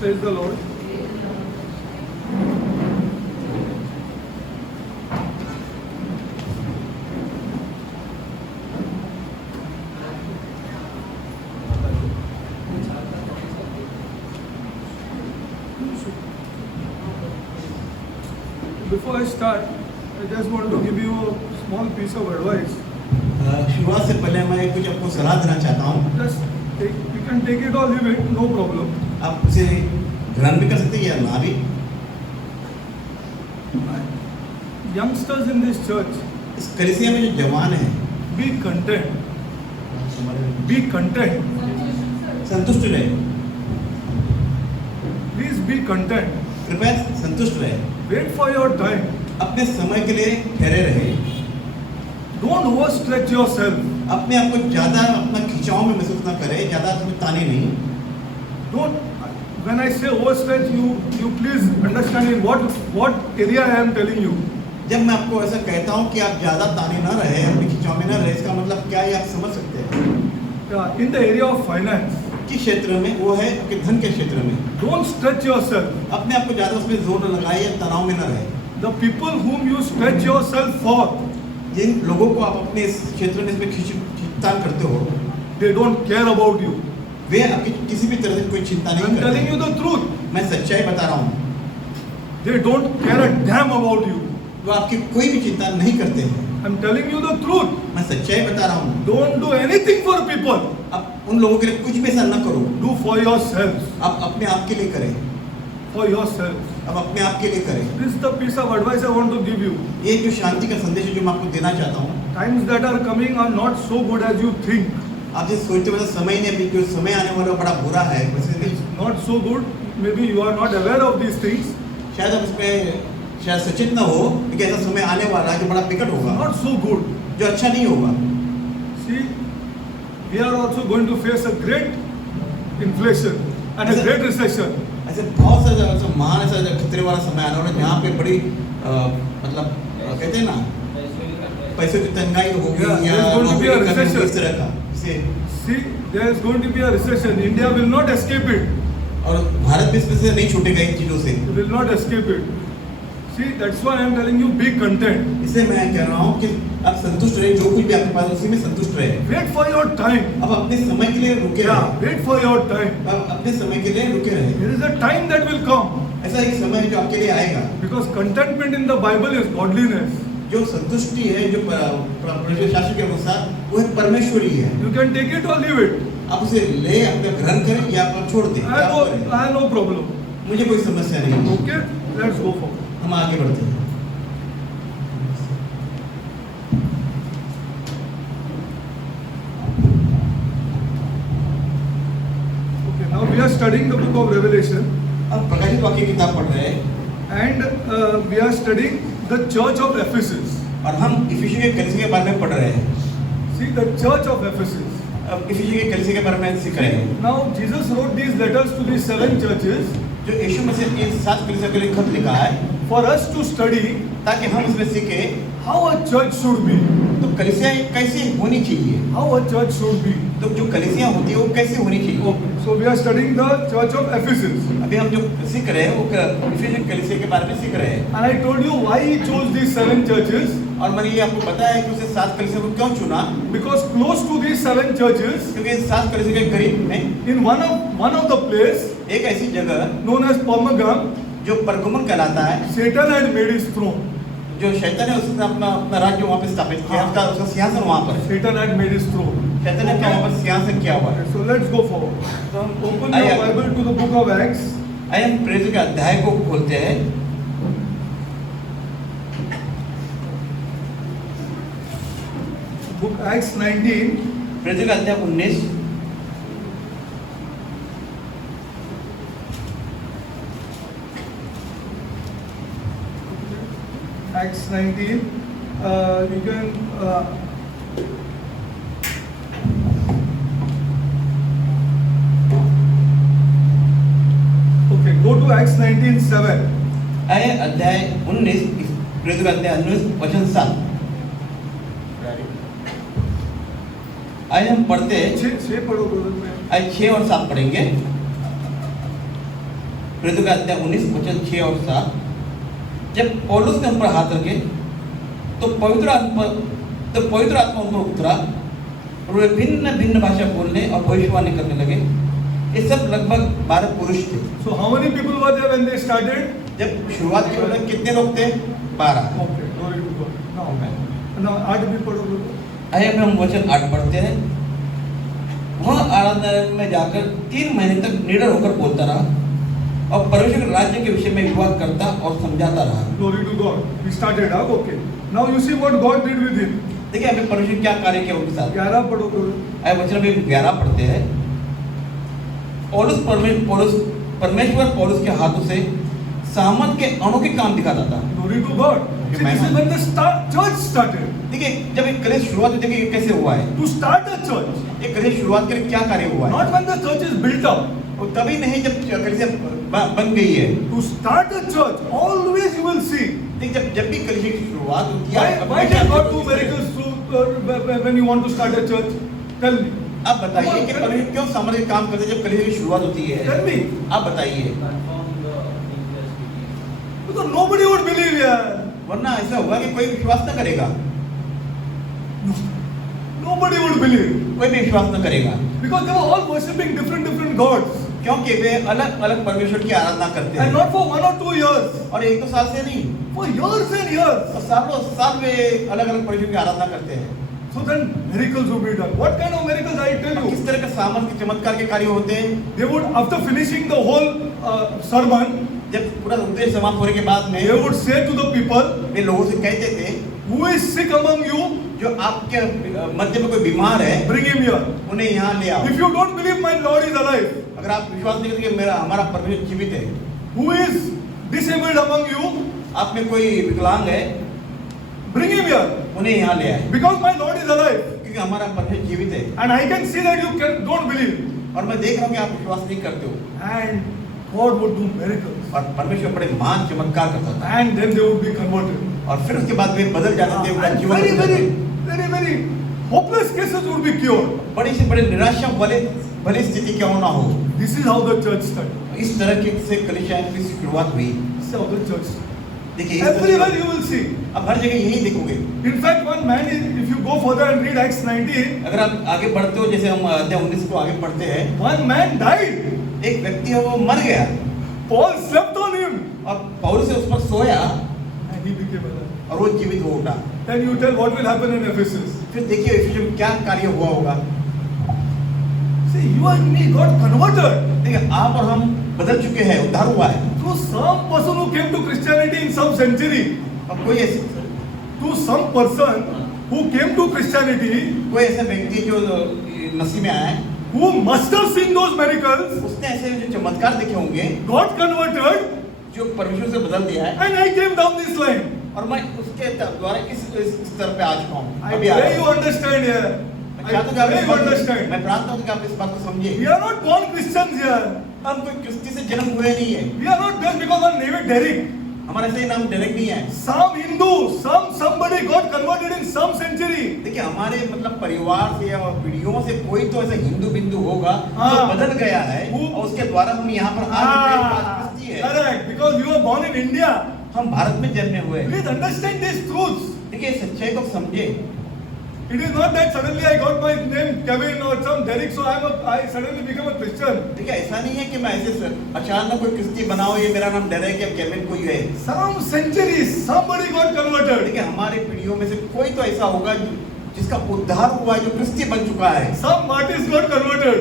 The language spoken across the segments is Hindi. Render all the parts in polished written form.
Praise the Lord. Before I start, I just want to give you a small piece of advice. शुरुआत से पहले मैं कुछ आपको सलाह देना चाहता हूँ. You can take it or leave it, no problem. आप उसे ग्रहण भी कर सकते हैं या ना भी. Youngsters in this church, इस कलीसिया में जो जवान हैं, be content. Be content. संतुष्ट रहे. Please be content. कृपया संतुष्ट रहे. Wait for your time. अपने समय के लिए ठहरे रहे. Don't overstretch yourself. अपने आप को ज्यादा अपना खिंचाव में महसूस ना करें, ज्यादा उसमें ताने नहीं. Don't. When I say overstretch, you please understand in what area I am telling you. जब मैं आपको ऐसा कहता हूँ कि आप ज्यादा ताने ना रहे, अपने खिंचाव में ना रहे, इसका मतलब क्या है आप समझ सकते हैं. In the area of finance. किस क्षेत्र में? वो है आपके धन के क्षेत्र में. Don't stretch yourself. अपने आप को ज्यादा उसमें जोर न लगाए या तनाव में न रहे. The people whom you stretch yourself for, जिन लोगों को आप अपने इस क्षेत्र में इसमें खींचतान करते हो, they don't care about you. वे आपकी किसी भी तरह से कोई चिंता नहीं करते. I'm telling you the truth. मैं सच्चाई बता रहा हूँ. They don't care a damn about you. वो आपकी कोई भी चिंता नहीं करते हैं. I'm telling you the truth. मैं सच्चाई बता रहा हूँ. Don't do anything for people. आप उन लोगों के लिए कुछ भी ऐसा न करो. Do for yourselves. आप अपने आप के लिए करें. For yourselves. आप अपने आप के लिए करें. This is the piece of advice I want to give you. ये जो शांति का संदेश है जो मैं आपको देना चाहता हूँ. Times that are coming are not so good as you think. आप जिस सोचते हो समय ने जो समय आने वाला बड़ा बुरा है, वैसे नहीं. Not so good. Maybe you are not aware of these things. शायद आप इसमें शायद सचेत न हो कि ऐसा समय आने वाला है जो बड़ा विकट होगा. Not so good. जो अच्छा नहीं होगा. See, we are also going to face a great inflation and a great recession. ऐसे बहुत सारे ऐसा महान ऐसा खतरे वाला समय आने वाला जहाँ पे बड़ी मतलब कहते हैं ना पैसों की तंगाई होगी या नौकरी की कमी इस तरह का. See, there is going to be a recession. India will not escape it. और भारत भी इसमें से नहीं छूटेगा इन चीजों से. It will not escape it. See, that's why I am telling you, be content. इसलिए मैं कह रहा हूँ कि आप संतुष्ट रहे, जो कुछ भी आपके पास उसी में संतुष्ट रहे. Wait for your time. अब अपने समय के लिए रुके रहे. Wait for your time. अब अपने समय के लिए रुके रहे. There is a time that will come. ऐसा एक समय है जो आपके लिए आएगा. Because contentment in the Bible is godliness. जो संतुष्टि है जो परमेश्वर शास्त्र के अनुसार वो है परमेश्वरी है. You can take it or leave it. आप उसे ले अपने ग्रहण करें या आप छोड़ दें. I have no problem. मुझे कोई समस्या नहीं. Okay, let's go forward. हम आगे बढ़ते हैं. Okay, now we are studying the book of Revelation. अब प्रकाशित वाक्य की किताब पढ़ रहे हैं. And we are studying the church of Ephesus. और हम इफिसियों के कलीसिया के बारे में पढ़ रहे हैं. See, the church of Ephesus. अब इफिसियों के कलीसिया के बारे में सीख रहे हैं. Now Jesus wrote these letters to these 7 churches. जो यीशु मसीह ने 7 कलीसिया के लिए खत लिखा है. For us to study ताकि हम इसमें सीखे how a church should be. तो कलीसिया कैसे होनी चाहिए. How a church should be. तो जो कलीसिया होती है वो कैसे होनी चाहिए. Okay. So we are studying the church of Ephesus. अभी हम जो सीख रहे हैं वो इफिसियों कलीसिया के बारे में सीख रहे हैं. And I told you why he chose these 7 churches. और मैंने ये आपको बताया है कि उसे 7 कलीसिया को क्यों चुना. Because close to these 7 churches, क्योंकि 7 कलीसिया के करीब में in one of the place एक ऐसी जगह known as Pergamum, जो परगमन कहलाता है, Satan had made his throne. जो शैतान ने उसने अपना राज्य वहाँ पे स्थापित किया. उसका सिंहासन वहाँ पर. Satan had made his throne. शैतान ने वहाँ पर सिंहासन किया हुआ है. So let's go forward. So open your Bible to the book of Acts. आइए हम प्रेरितों के अध्याय को खोलते हैं. Book Acts 19. प्रेरितों का अध्याय 19. Acts 19. You can. Okay, go to Acts 19:7. आइए अध्याय 19 प्रेरितों का अध्याय 19 वचन 7. आइए हम पढ़ते हैं. 6 पढ़ो ब्रदर में. आइए 6 और 7 पढ़ेंगे. प्रेरितों का अध्याय 19 वचन 6 और 7, जब पौलुस ने उन पर हाथ रखे तो पवित्र आत्मा उन पर उतरा और वे भिन्न भिन्न भाषा बोलने और भविष्यवाणी करने लगे। ये सब लगभग 12 पुरुष थे। So how many people were there when they started? जब शुरुआत के वक्त कितने लोग थे? 12। Okay, glory to God. Now 8 भी पढ़ो। आइए अब हम वचन 8 पढ़ते हैं। वह आराधनालय में जाकर 3 महीने तक निडर होकर बोलता रहा और परमेश्वर के राज्य के विषय में विवाद करता और समझाता रहा। Glory to God. We started up. Okay. Now you see what God did with him. देखिए हमें परमेश्वर क्या कार्य किया उनके साथ। 11 पढ़ो। आइए वचन में 11 पढ़ते हैं। परमेश्वर पौलुस के हाथों से सामर्थ के अनोखे काम दिखाता था। Glory to God. See, this is when the church started. देखिए जब एक कलीसिया शुरुआत हुई, देखिए कैसे हुआ है। To start a church. एक कलीसिया शुरुआत के लिए क्या कार्य हुआ है? Not when the church is built up. और तभी नहीं जब कलीसिया बन गई है। To start a church, always you will see. देखिए जब भी कलीसिया की शुरुआत होती है, Why did God do miracles when you want to start a church? Tell me. आप बताइए कि परमेश्वर क्यों सामर्थ्य काम करते हैं जब कलीसिया की शुरुआत होती है? Tell me. आप बताइए। Because nobody would believe यार. वरना ऐसा होगा कि कोई विश्वास न करेगा। Nobody would believe. कोई भी विश्वास न करेगा। Because they were all worshipping different gods. क्योंकि वे अलग अलग परमेश्वर की आराधना करते हैं। And not for 1 or 2 years. और 1-2 साल से नहीं। For years and years. और सालों साल वे अलग अलग परमेश्वर की आराधना करते हैं। So then miracles would be done. What kind of miracles I tell you? किस तरह के सामर्थ्य चमत्कार के कार्य होते हैं? They would, after finishing the whole sermon, जब पूरा उपदेश समाप्त होने के बाद में they would say to the people, वे लोगों से कहते थे, who is sick among you, जो आपके मध्य में कोई बीमार है, bring him here. उन्हें यहाँ ले आओ। If you don't believe my Lord is alive, अगर आप विश्वास नहीं करते कि हमारा परमेश्वर जीवित है, who is disabled among you, आप में कोई विकलांग है, bring him here. उन्हें यहाँ ले आए, Because my Lord is alive. क्योंकि हमारा परमेश्वर जीवित है। And I can see that you don't believe. और मैं देख रहा हूँ कि आप विश्वास नहीं करते हो। And God would do miracles. और परमेश्वर बड़े महान चमत्कार करता था। And then they would be converted. और फिर उसके बाद वे बदल जाते थे, उनका And जीवन very, बदल very, जाता था। very, very hopeless cases would be cured. बड़ी से बड़ी निराशा भले स्थिति क्यों ना हो, This is how the church started. इस तरह की से कलीसिया की शुरुआत हुई। This is how the church started. देखिए Everywhere you will see. अब हर जगह यही देखोगे। In fact, one man, if you go further and read Acts 19, अगर आप आगे बढ़ते हो, जैसे हम अध्याय 19 को आगे पढ़ते हैं, one man died. एक व्यक्ति है वो मर गया Paul slept on him. और पौलुस से उस पर सोया And he became alive. और वो जीवित हो उठा। Then you tell what will happen in Ephesus. फिर देखिए इफिसियों में क्या कार्य हुआ होगा। See, you and me got converted. देखिए आप और हम बदल चुके हैं, उद्धार हुआ है। Through some person who came to Christianity in some century. अब कोई ऐसे To some person who came to Christianity, ऐसा व्यक्ति जो मसीह में आया है, who must have seen those miracles, उसने ऐसे जो चमत्कार देखे होंगे, got converted, जो परमेश्वर से बदल दिया है, and I came down this line. और मैं उसके द्वारा इस स्तर पे आ चुका हूँ। I अभी आ pray रहा you हूँ। understand here. मैं I चाहता हूँ कि आप pray इस you बात को- understand. मैं प्रार्थना हूँ कि आप इस बात को समझे। We are not born Christians here. हम कोई क्रिस्ती से जन्म हुए नहीं है। We are not just because our name is Derek. हमारा ऐसे नाम डायरेक्ट नहीं है। Some Hindu, somebody got converted in some century. देखिए हमारे मतलब परिवार से या पीढ़ियों से कोई तो ऐसा हिंदू बिंदु होगा हाँ। जो बदल गया है और उसके द्वारा हम यहाँ पर आज क्रिस्ती है। Correct. Because you were born in India. हम भारत में जन्मे हुए। Please understand these truths. देखिए सच्चाई को समझे। It is not that suddenly I got my name Kevin or some Derek, so I suddenly become a Christian. देखिए ऐसा नहीं है कि मैं ऐसे अचानक कोई क्रिस्ती बनाओ, ये मेरा नाम डेरेक या केविन कोई है। Some centuries, somebody got converted. देखिए हमारे पीढ़ियों में से कोई तो ऐसा होगा जिसका उद्धार हुआ है, जो क्रिस्ती बन चुका है। Some artist got converted.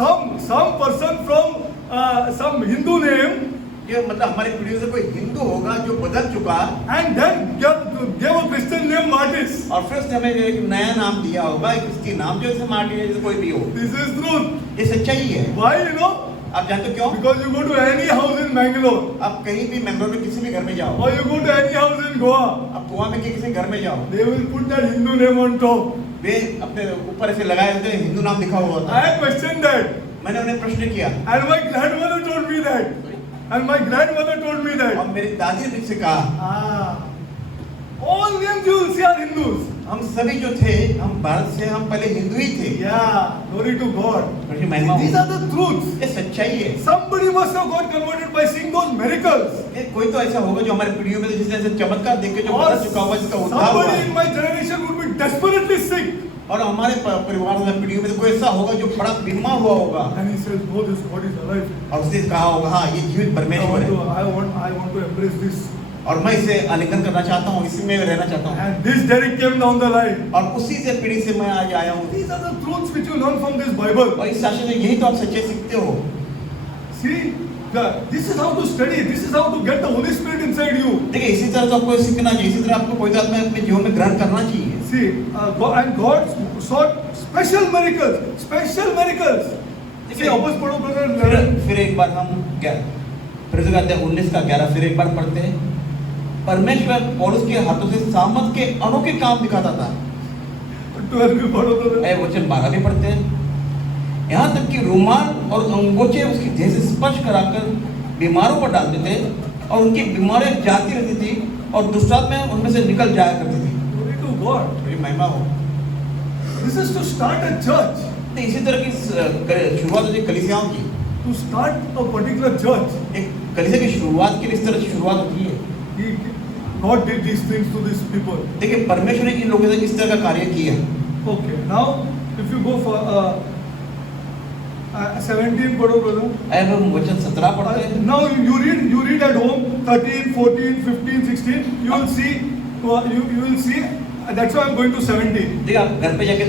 Some person from some Hindu name, ये मतलब हमारी पीढ़ियों से कोई हिंदू होगा जो बदल चुका and then gave a Christian name Martis. और फिर उसने हमें एक नया नाम दिया होगा, एक क्रिस्ती नाम, जो जैसे मार्टिन है, जैसे कोई भी हो। This is truth. ये सच्चाई है। Why, you know? आप जानते हो क्यों? Because you go to any house in Bangalore, आप कहीं भी मैंगलोर में किसी भी घर में जाओ, or you go to any house in Goa, आप गोवा में किसी घर में जाओ, they will put that Hindu name on top. वे अपने ऊपर ऐसे लगाए होते हैं, हिंदू नाम लिखा हुआ होता I है। had questioned that, मैंने उन्हें प्रश्न किया and my grandmother told me that, and my grandmother told me और that. मेरी दादी ने मुझसे कहा All names you will see are Hindus. हम सभी जो थे, हम भारत से, हम पहले हिंदू ही थे। Yeah, glory to God. प्रभु की महिमा These हो। are the truths. ये सच्चाई है। Somebody must have got converted by seeing those miracles. ये कोई तो ऐसा होगा जो हमारी पीढ़ियों में जिसने ऐसे चमत्कार देख के जो Or बता चुका होगा, जिसका उद्धार हुआ somebody है। in my generation would be desperately sick. और हमारे परिवार में पीढ़ियों में तो कोई ऐसा होगा जो बड़ा बीमार हुआ होगा, And he says, no, this God is alive. और उसने कहा होगा, हाँ ये जीवित परमेश्वर है, I want to embrace this. और मैं इसे आलिंगन करना चाहता हूँ, इसी में रहना चाहता हूँ। And this Derek came down the line. और उसी से पीढ़ी से मैं आज आया हूँ। These are the truths which you learn from this Bible. और इस शास्त्र से यही तो आप सच्चे सीखते हो। See, this is how to study. This is how to get the Holy Spirit inside you. देखिए इसी तरह तो आपको सीखना चाहिए, इसी तरह आपको कोई बात में अपने जीवन में ग्रहण करना चाहिए। See, and God sought special miracles. Special miracles. See, वापस पढ़ो brother. फिर एक बार हम प्रेरितों का अध्याय 19 का 11 फिर एक बार पढ़ते हैं। परमेश्वर पौलुस के हाथों से सामर्थ के अनोखे काम दिखाता था। 12 भी पढ़ो brother. वचन 12 भी पढ़ते हैं। यहाँ तक कि रुमाल और अंगोचे उसकी देह से स्पर्श कराकर बीमारों पर डालते थे, और उनकी बीमारियां जाती रहती थी, और दुष्टात्माएं उनमें से निकल जाया करती थी। Glory to God. मेरी महिमा हो। This is to start a church. तो इसी तरह की शुरुआत होती है कलीसियाओं की। To start a particular church. एक कलीसिया की शुरुआत के लिए इस तरह से शुरुआत होती है। God did these things to these people. देखिए परमेश्वर ने इन लोगों से इस तरह का कार्य किया। Okay, now if you go for 17 पढ़ो brother. अब हम वचन 17 पढ़ते हैं। Now you read at home 13, 14, 15, 16. You will see. That's why I'm going to 17. देखिए आप घर पे जाके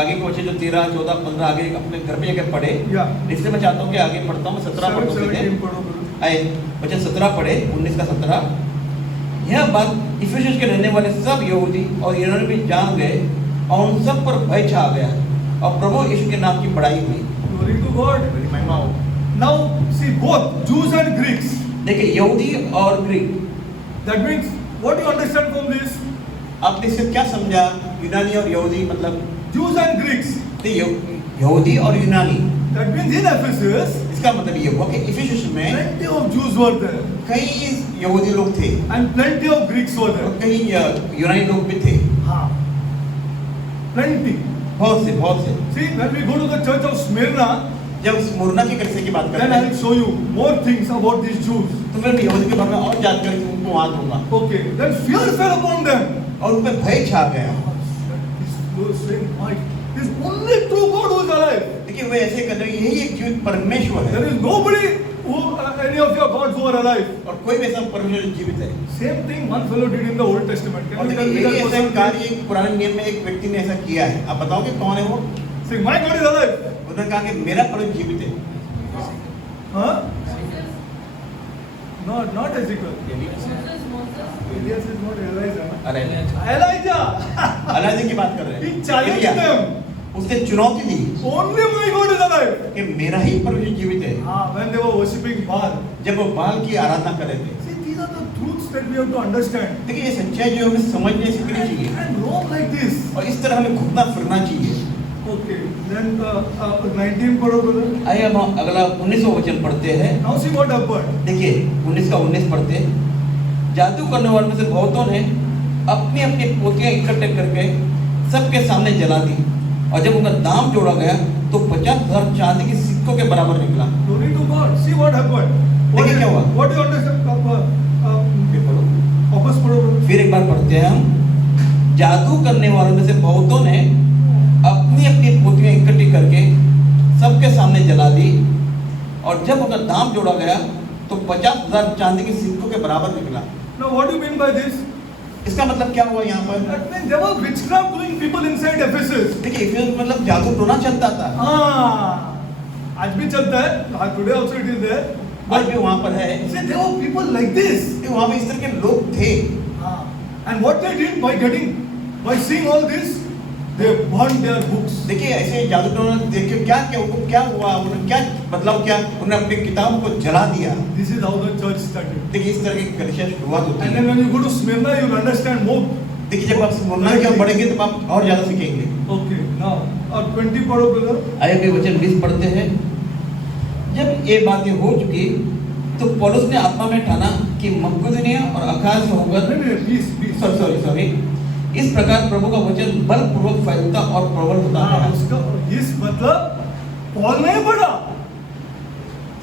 आगे के वचन जो 13, 14, 15 आगे अपने घर पे जाके पढ़े। Yeah. इसलिए मैं चाहता हूँ कि आगे पढ़ता हूँ, मैं 17 पढ़ता हूँ। 17 पढ़ो brother. आए वचन 17 पढ़े, 19 का 17। यह बात इफिसुस के रहने वाले सब यहूदी और यूनानी भी जान गए, और उन सब पर भय छा गया, और प्रभु यीशु के नाम की बड़ाई हुई। Glory to God. मेरी महिमा हो। Now see both Jews and Greeks. देखिए यहूदी और Greek, That means what do you understand from this? आपने इससे क्या समझा? यूनानी और यहूदी मतलब Jews and Greeks. यहूदी और यूनानी, That means in Ephesus, इसका मतलब ये हुआ कि इफिसुस में plenty of Jews were there कई यहूदी लोग थे and plenty of Greeks were और there. कई यूनानी लोग भी थे। हाँ, plenty. बहुत से। See, when we go to the church of Smyrna, जब स्मुरना की कलीसिया की बात करते then हैं, I'll show you more things about these Jews. तो फिर मैं यहूदी के बारे में और जानकारी तुमको वहां दूंगा। Okay, then fear fell upon them. और उन पे भय छा गया। There's only true God who is alive. देखिए वे ऐसे कर रहे हैं, यही एक जीवित परमेश्वर There है, is nobody any of your gods who are alive. और कोई भी ऐसा परमेश्वर जीवित है। Same thing one fellow did in the Old Testament. और Can you tell देखिए me that यही ऐसा person? कार्य एक पुराने नियम में एक व्यक्ति ने ऐसा किया है। आप बताओगे कौन है वो? Say, my God is alive. उन्होंने कहा कि मेरा परमेश्वर जीवित है। Huh? Not Ezekiel. Elias is not Elijah. अरे Elijah. अलाज़ी की बात कर रहे He हैं। challenged Elia, them. उसने चुनौती दी Only my God is alive. कि मेरा ही परमेश्वर जीवित है। When they were worshipping Baal. जब वो बाल की आराधना कर रहे थे। See, these are the truths that we have to understand. देखिए ये सच्चाई जो हमें समझने सीखनी चाहिए, And roam like this. और इस तरह हमें घूमना फिरना चाहिए। Okay. Then 19 पढ़ो brother. आइए हम अगला 19वां वचन पढ़ते हैं। Now see what happened. देखिए 19 का 19 पढ़ते हैं। जादू करने वालों में से बहुतों ने अपनी अपनी पोतियां इकट्ठे करके सबके सामने जला दी, और जब उनका दाम जोड़ा गया तो 50,000 चांदी के सिक्कों के बराबर निकला। Glory to God. See what happened. देखिए क्या हुआ? What do you understand? फिर पढ़ो। वापस पढ़ो brother. फिर एक बार पढ़ते हैं हम। जादू करने वालों में से बहुतों ने अपनी अपनी पोतियां इकट्ठी करके सबके सामने जला दी, और जब उनका दाम जोड़ा गया तो 50,000 चांदी के सिक्कों के बराबर निकला। Now what do you mean by this? इसका मतलब क्या हुआ यहाँ पर? That means there were witchcraft doing people inside Ephesus. देखिए इफिसुस मतलब जादू टोना चलता था। आज भी चलता है. Today also it is there. आज भी वहाँ पर है। See, there were people like this. वहाँ पे इस तरह के लोग थे, And what they did by seeing all this, they burned their books. देखिए ऐसे जादू टोना देख के क्या हुआ, उन्होंने क्या बदलाव किया, उन्होंने अपनी किताबों को जला दिया। This is how the church started. देखिए इस तरह की कलीसिया शुरुआत होती And है। then when you go to Smyrna, you will understand more. देखिए जब आप स्मुरना की ओर बढ़ेंगे तो आप और ज्यादा सीखेंगे। Okay, now और 20 पढ़ो brother. आइए भी वचन 20 पढ़ते हैं। जब ये बातें हो चुकी तो पौलुस ने आत्मा में ठाना कि मकदूनिया और अखाया से होकर Please. सॉरी इस प्रकार प्रभु का वचन बलपूर्वक फैलता और प्रबल होता हाँ, है। उसका इस मतलब पॉल नहीं पढ़ा।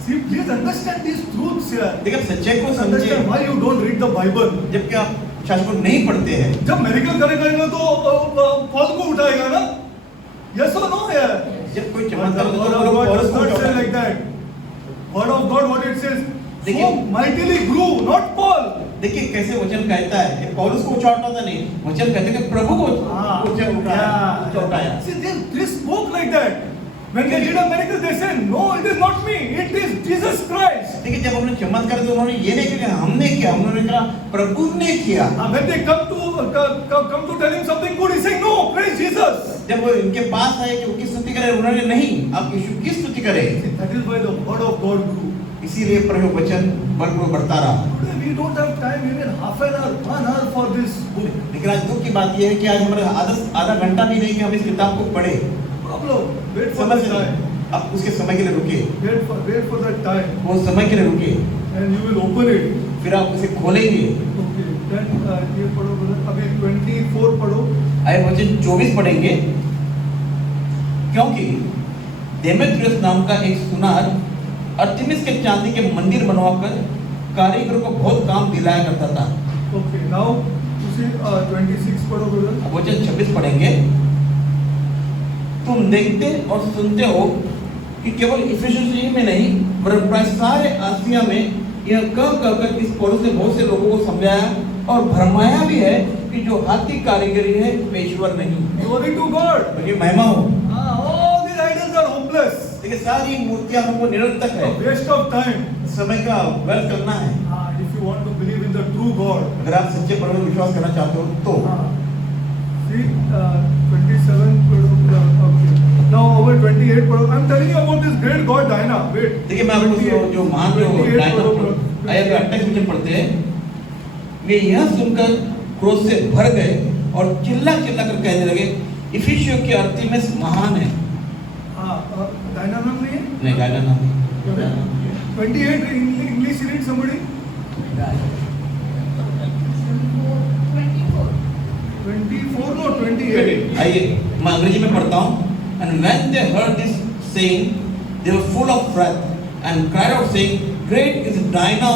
See, please understand these truths here. देखिए सच्चाई को समझिए। Understand why you don't read the Bible. जबकि आप शास्त्र को नहीं पढ़ते हैं, जब मेडिकल करेगा तो पॉल को उठाएगा ना? Yes or no यार? जब कोई But चमत्कार the होता word है तो of God पौलुस does को not say उठाता है। like that. Word of God what it says? So देखिए- mightily grew, not Paul. देखिए कैसे वचन कहता है, ये पौलुस को ऊंचा उठाता नहीं, वचन कहते हैं कि प्रभु को ऊंचा उठाया। See, they spoke like that. When they did a miracle, they said, "No, it is not me. It is Jesus Christ." देखिए जब हमने चमत्कार तो उन्होंने ये नहीं कहा हमने किया, उन्होंने कहा प्रभु ने किया। When they come to tell him something good, he saying, "No, praise Jesus." जब वो इनके पास आए कि वो किस स्तुति करें, उन्होंने नहीं, आप यीशु की स्तुति करें। See, that is why the word of God grew. इसीलिए प्रभु वचन बलपूर्वक बढ़ता रहा। Today we don't have time, even half an hour, 1 hour for this book. लेकिन आज दुख की बात यह है कि आज हमारे आधा घंटा भी नहीं कि हम इस किताब को पढ़े। Problem. Wait for समझ the time. आप उसके समय के लिए रुकिए, Wait for that time, वो समय के लिए रुकिए, and you will open it. फिर आप उसे खोलेंगे। Okay. Then ये पढ़ो brother. अभी 24 पढ़ो. आए वचन 24 पढ़ेंगे। क्योंकि देमेत्रियस नाम का एक सुनार अर्तिमिस के चांदी के मंदिर बनवाकर कारीगरों को बहुत काम दिलाया करता था। Okay. Now you see 26 पढ़ो brother. अब वचन 26 पढ़ेंगे। तुम देखते और सुनते हो कि केवल इफिसियंस में नहीं वरन प्राय सारे आसिया में यह कहकर इस पौलुस ने बहुत से लोगों को समझाया और भरमाया भी है कि जो हाथ की कारीगरी है वे ईश्वर नहीं। Glory to God. ये महिमा हो। All these idols are hopeless. देखिए सारी मूर्तियां हमको निरर्थक है, A waste of time. समय का व्यर्थ करना है। If you want to believe in the true God. अगर आप सच्चे परमेश्वर में विश्वास करना चाहते हो तो See 27 पढ़ो. Okay. Now over 28 पढ़ो. I'm telling you about this great God Dinah. Wait. देखिए मैं आपको जो महान जो 28 पढ़ो. आया 28 वचन पढ़ते हैं। वे यह सुनकर क्रोध से भर गए और चिल्ला चिल्ला कर कहने लगे इफिसियों की अर्तिमिस महान है। Dinah नाम नहीं है? नहीं गाना नाम 28 English read somebody. 24 no 28. आइए मैं अंग्रेजी में पढ़ता हूँ। And when they heard this saying, they were full of wrath and cried out saying, Great is Dinah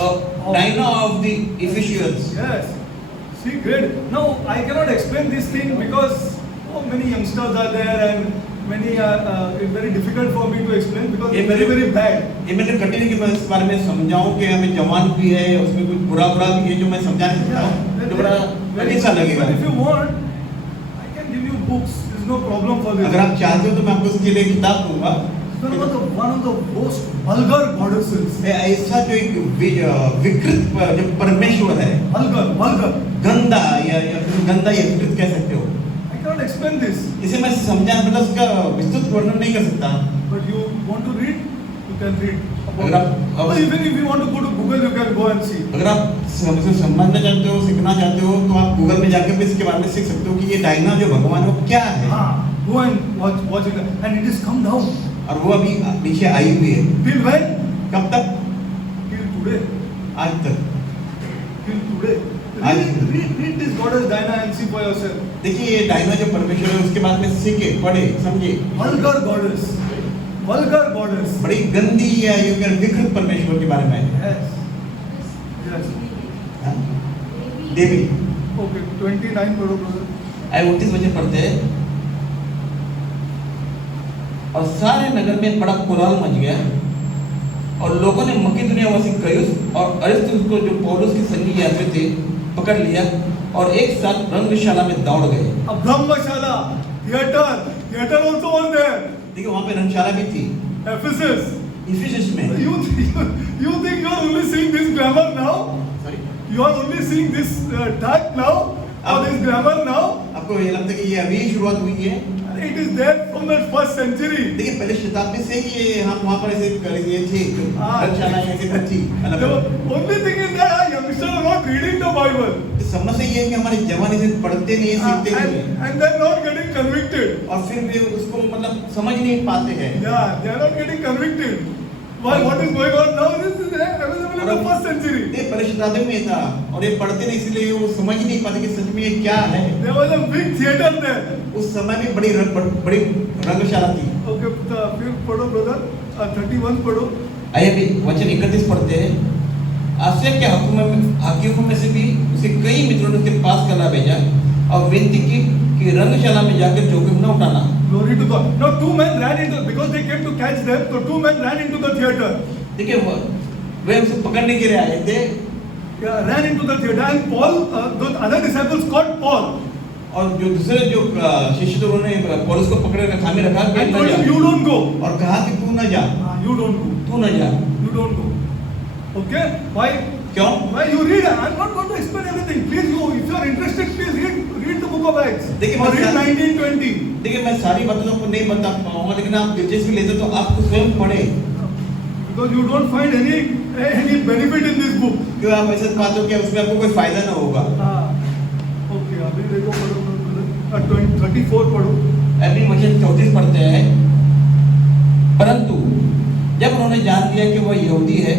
of the Ephesians. Yes. See, great. Now I cannot explain this thing because many youngsters are there and many it's very difficult for me to explain because it's very bad. ये मेरे कठिन है कि मैं इस बारे में समझाऊं कि हमें जवान भी है, उसमें कुछ बुरा भी है जो मैं समझा नहीं सकता, जो बड़ा कठिन सा लगेगा। But if you want, I can give you books. There's no problem for this. अगर आप चाहते हो तो मैं आपको उसके लिए किताब दूंगा। One of the most vulgar goddesses. ऐसा जो एक विकृत जो परमेश्वर है, Vulgar. गंदा या विकृत कह सकते हो। I cannot explain this. इसे मैं समझा मतलब उसका विस्तृत वर्णन नहीं कर सकता। But you want to read? You can read. अगर आप Or even if you want to go to Google, you can go and see. अगर आप समझना चाहते हो, सीखना चाहते हो तो आप गूगल में जाकर भी इसके बारे में सीख सकते हो कि ये डायना जो भगवान है वो क्या है। Go and watch it, and it is come down. और वो अभी नीचे आई हुई है। Till when? कब तक? Till today. आज तक। Till today. Read this goddess Dinah and see for yourself. देखिए ये डायना जो परमेश्वर है उसके बारे में सीखे, पढ़े, समझे। Vulgar goddess. बड़ी गंदी या विकृत परमेश्वर के बारे में। Yes. देवी। Okay, 29 पढ़ो brother. 29 वचन पढ़ते हैं। और सारे नगर में बड़ा कोलाहल मच गया और लोगों ने मकिदुनिया वासी गयुस और अरिस्तुस को जो पौलुस के संगी यात्री थे पकड़ लिया और एक साथ रंगशाला में दौड़ गए। अब रंगशाला, theater also was there. देखिए वहाँ पे रंगशाला भी थी। Ephesus. इफिसस में। You think you are only seeing this glamour now? Sorry. You are only seeing this dark now or this glamour now? आपको ये लगता है कि ये अभी शुरुआत हुई है? It is there from the first century. देखिए पहले शताब्दी से ही ये हम वहाँ पर ऐसे ये थी रंगशाला ऐसे कुछ थी। The only thing is that our youngsters are not reading the Bible. समस्या ये है कि हमारे जवान इसे पढ़ते नहीं सीखते नहीं and they are not getting convicted. और फिर वे उसको मतलब समझ नहीं पाते हैं। Yeah, they are not getting convicted. Why? What is going on now? This is available in the first century. ये पहले शताब्दी में था और ये पढ़ते नहीं इसलिए वो समझ ही नहीं पाते कि सच में ये क्या है। There was a big theater there. उस समय में बड़ी रंगशाला थी। Okay, फिर पढ़ो brother, 31 पढ़ो। आइए भी वचन 31 पढ़ते हैं। आसिया के हाकिमों में से भी उसे कई मित्रों ने उसके पास कला भेजा और विनती की कि रंगशाला में जाकर जोखिम न उठाना। Glory to God. Now two men ran into, because they came to catch them, so two men ran into the theater. देखिए वे उसे पकड़ने के लिए आए थे। Yeah, ran into the theater and Paul, the other disciples caught Paul. और जो दूसरे जो शिष्य थे उन्होंने पौलुस को पकड़ कर थामे रखा कि And न told him, जा you don't go. और कहा कि तू न जा, You don't go. तू न जा। You don't go. Okay? Why? क्यों? Why you read? I'm not going to explain everything. Please, if you are interested, please read the book of Acts. देखिए, Or read मैं 1920. देखिए मैं सारी बातें तो आपको नहीं बता पाऊंगा लेकिन आप दिलचस्पी लेते तो आपको स्वयं पढ़े Because you don't find any benefit in this book. क्यों आप ऐसे पाते हो कि उसमें आपको कोई फायदा ना होगा। Okay, अभी देखो पढ़ो 34 पढ़ो। अभी वचन 34 पढ़ते हैं। परंतु जब उन्होंने जान लिया कि वह यहूदी है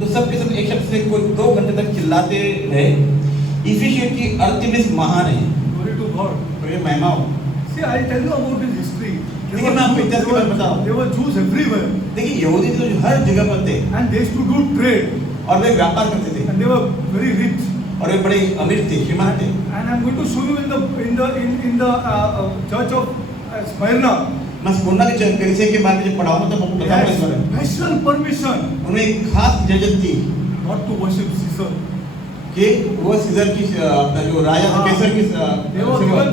तो सबके सब एक शब्द से कोई 2 घंटे तक चिल्लाते रहे, इफिसियों की अर्तेमिस महान है। Glory to God. तो ये महिमा हो। See, I tell you about his history. देखिए मैं आपको इतिहास के बारे में बताऊं। There were Jews everywhere. देखिए यहूदी तो हर जगह पर थे And they used to do trade. और वे व्यापार करते थे And they were very rich. और वे बड़े अमीर थे, श्रीमान थे। And I'm going to show you in the church of Smyrna. मैं स्मुरना के कलीसिया के बारे में जब पढ़ाऊंगा तो आपको बताऊंगा इस बारे में। Special permission उन्हें एक खास इजाजत थी not to worship Caesar. कि वो सीजर की अपना जो राजा था कैसर की They were given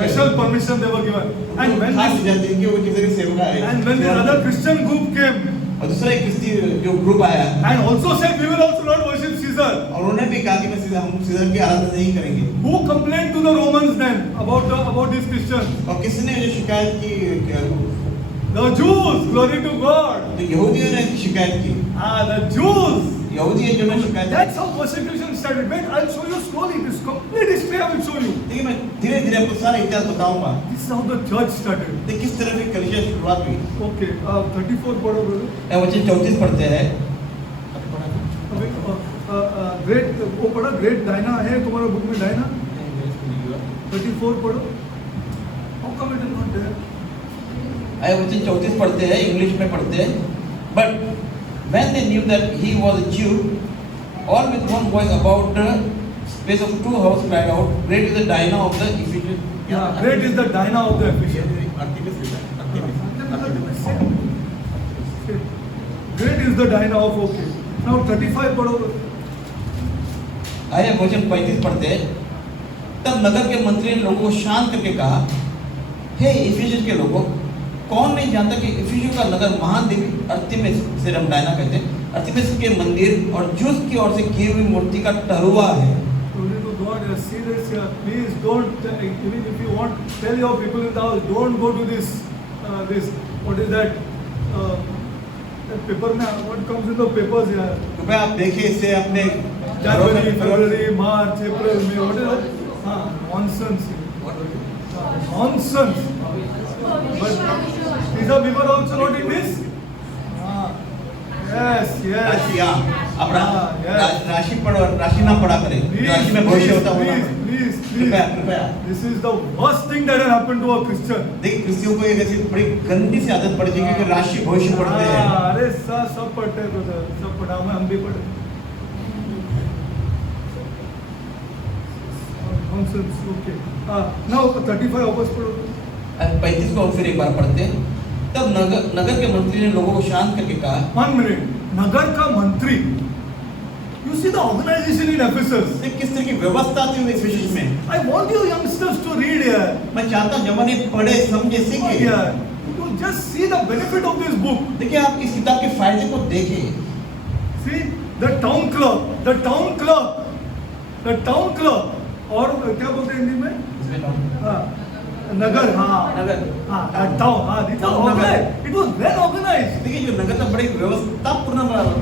special permission they were given. And when खास this, इजाजत थी कि वो किसी की सेवा है। and when the other Christian group came और दूसरा एक क्रिस्ती जो ग्रुप आया and also said we will also not worship Caesar. और उन्होंने भी कहा कि हम सीजर की आराधना नहीं करेंगे। Who complained to the Romans then about these Christians? और किसने जो शिकायत की? The Jews. Glory to God. तो यहूदियों ने शिकायत की। The Jews. यहूदी जो ने शिकायत की। That's how persecution started. Wait, I'll show you slowly. This complete history I will show you. देखिए मैं धीरे-धीरे आपको सारा इतिहास बताऊंगा। This is how the church started. देखिए किस तरह से कलीसिया शुरुआत हुई। Okay, 34 पढ़ो brother. वचन 34 पढ़ते हैं। ग्रेट वो पढ़ा, ग्रेट डायना है तुम्हारे बुक में डायना 34 पढ़ो। How come it is not there? आए वचन 34 पढ़ते हैं, इंग्लिश में पढ़ते हैं। But when they knew that he was a Jew, all with one voice about the space of 2 hours cried out, "Great is the Diana of the Ephesians." Yeah, great is the Diana of the Ephesians. Great is the Diana of, okay. Now 35 पढ़ो। आइए वचन 35 पढ़ते हैं। तब नगर के मंत्री ने लोगों को शांत करके कहा, हे इफिसियंस के लोगों, कौन नहीं जानता कि इफिसियों का नगर महान देवी अर्तेमिस से हम डायना कहते हैं, अर्तेमिस के मंदिर और जूस की ओर से की हुई मूर्ति का टरुआ है। Glory to God. See this here. Please don't, even if you want, tell your people in the house, don't go to this, what is that? That paper में, what comes in the papers here? कृपया आप देखिए इसे अपने January, February, March, April, May, what is that? Nonsense. Nonsense. But these are people also not in this? Yes, yes. राशि अपना yes. राशि पढ़ो, राशि ना पढ़ा करें, राशि में भविष्य होता होगा। Please. कृपया This is the worst thing that has happened to a Christian. देखिए क्रिश्चियों को एक ऐसी बड़ी गंदी सी आदत पड़ जाएगी कि राशि भविष्य पढ़ते हैं। अरे सब पढ़ते हैं ब्रदर, सब पढ़ा हुआ है, हम भी पढ़े। Nonsense, okay. Now 35 वापस पढ़ो। 35 को फिर एक बार पढ़ते हैं। तब नगर के मंत्री ने लोगों को शांत करके कहा, 1 मिनट, नगर का मंत्री, you see the organization in Ephesus. किस तरह की व्यवस्था थी उस विशेष में। I want you youngsters to read here. मैं चाहता हूँ जवानी पढ़े समझे सीखे। To just see the benefit of this book. देखिए आप इस किताब के फायदे को देखिए। See the town clerk और क्या बोलते हैं हिंदी में? नगर, नगर। town, it was organized. organized. देखिए जो नगर था बड़ी व्यवस्थापूर्ण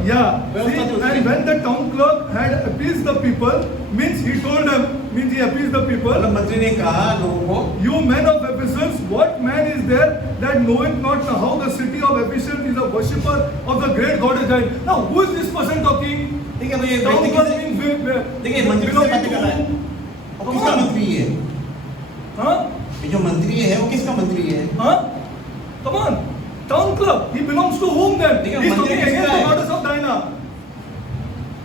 Yeah. व्यवस्था See, थी उसकी। and when the town clerk had appeased the people, means he told them, means he appeased the people. मतलब मंत्री ने कहा लोगों को, You men of Ephesus, what man is there that knoweth not how the city of Ephesus is a worshipper of the great God Israel? Now, who is this person talking? देखिए अब ये Town व्यक्ति clerk किसे, means देखिए मंत्री से बात कर रहा है, वो किसका मंत्री है? Huh? ये जो मंत्री है वो किसका मंत्री है? Huh? Come on. Town clerk. He belongs to whom then? देखिए, He's मंदिर talking against किसका the है? goddess of Diana.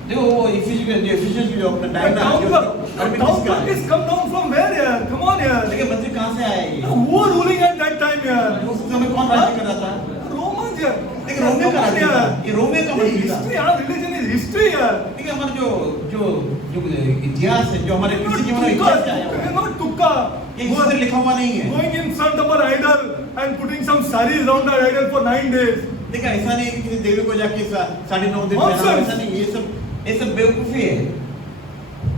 देखो वो एफिशिएंसी जो अपना The डायना town जो clerk. अरबी The town किसका clerk है? is come down from where here? Come on here. देखिए मंत्री कहाँ से आया ये? Now, who are ruling at that time here? उस समय कौन राज्य कर रहा था? Romans here. देखिए रोमियो का राज्य था, ये रोमियो का मंत्री था। History, our religion is history here. देखिए हमारा जो जो जो इतिहास है, जो हमारे किसी जीवन में इतिहास से आया हुआ है, Not tukka. ये किसी से लिखा हुआ नहीं है। Going in front of our idol and putting some saris around our idol for 9 days. देखिए ऐसा नहीं है कि किसी देवी को जाके 9.5 दिन Nonsense. पहनाना, ऐसा नहीं, ये सब बेवकूफी है।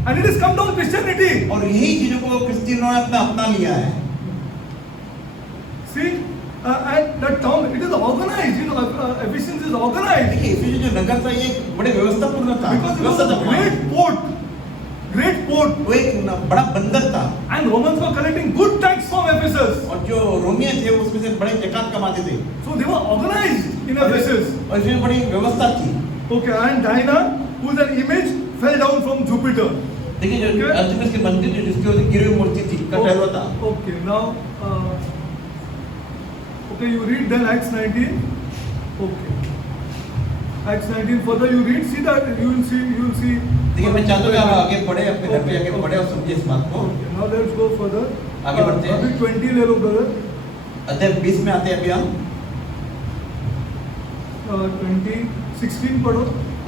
And it has come down Christianity. और यही चीजों को क्रिश्चियनों ने अपना लिया है। See, and the town, it is organized. You know, Ephesians is organized. देखिए इफिसियस जो नगर था ये बड़े व्यवस्थापूर्ण था, Because it was व्यवस्था a था। great port. Great port. वो एक बड़ा बंदर था And Romans were collecting good tax from Ephesus. और जो रोमियो थे उसमें से बड़े जकात कमाते थे So they were organized in Ephesus. और इसमें बड़ी व्यवस्था थी। Okay, and Diana, who is an image, fell down from Jupiter. देखिए जो Okay. अर्थमिस के मंदिर थे जिसके ऊपर गिरी हुई मूर्ति थी, कटा हुआ था। Okay, now, okay, you read then Acts 19. Okay. Acts 19, further you read, see that, you will see. देखिए मैं चाहता हूँ कि आप आगे पढ़े, अपने घर पे जाके पढ़े और समझे इस बात को। Okay, now let's go further. आगे बढ़ते हैं। अभी 20 ले लो brother. अध्याय 20 में आते हैं अभी हम। 16 पढ़ो.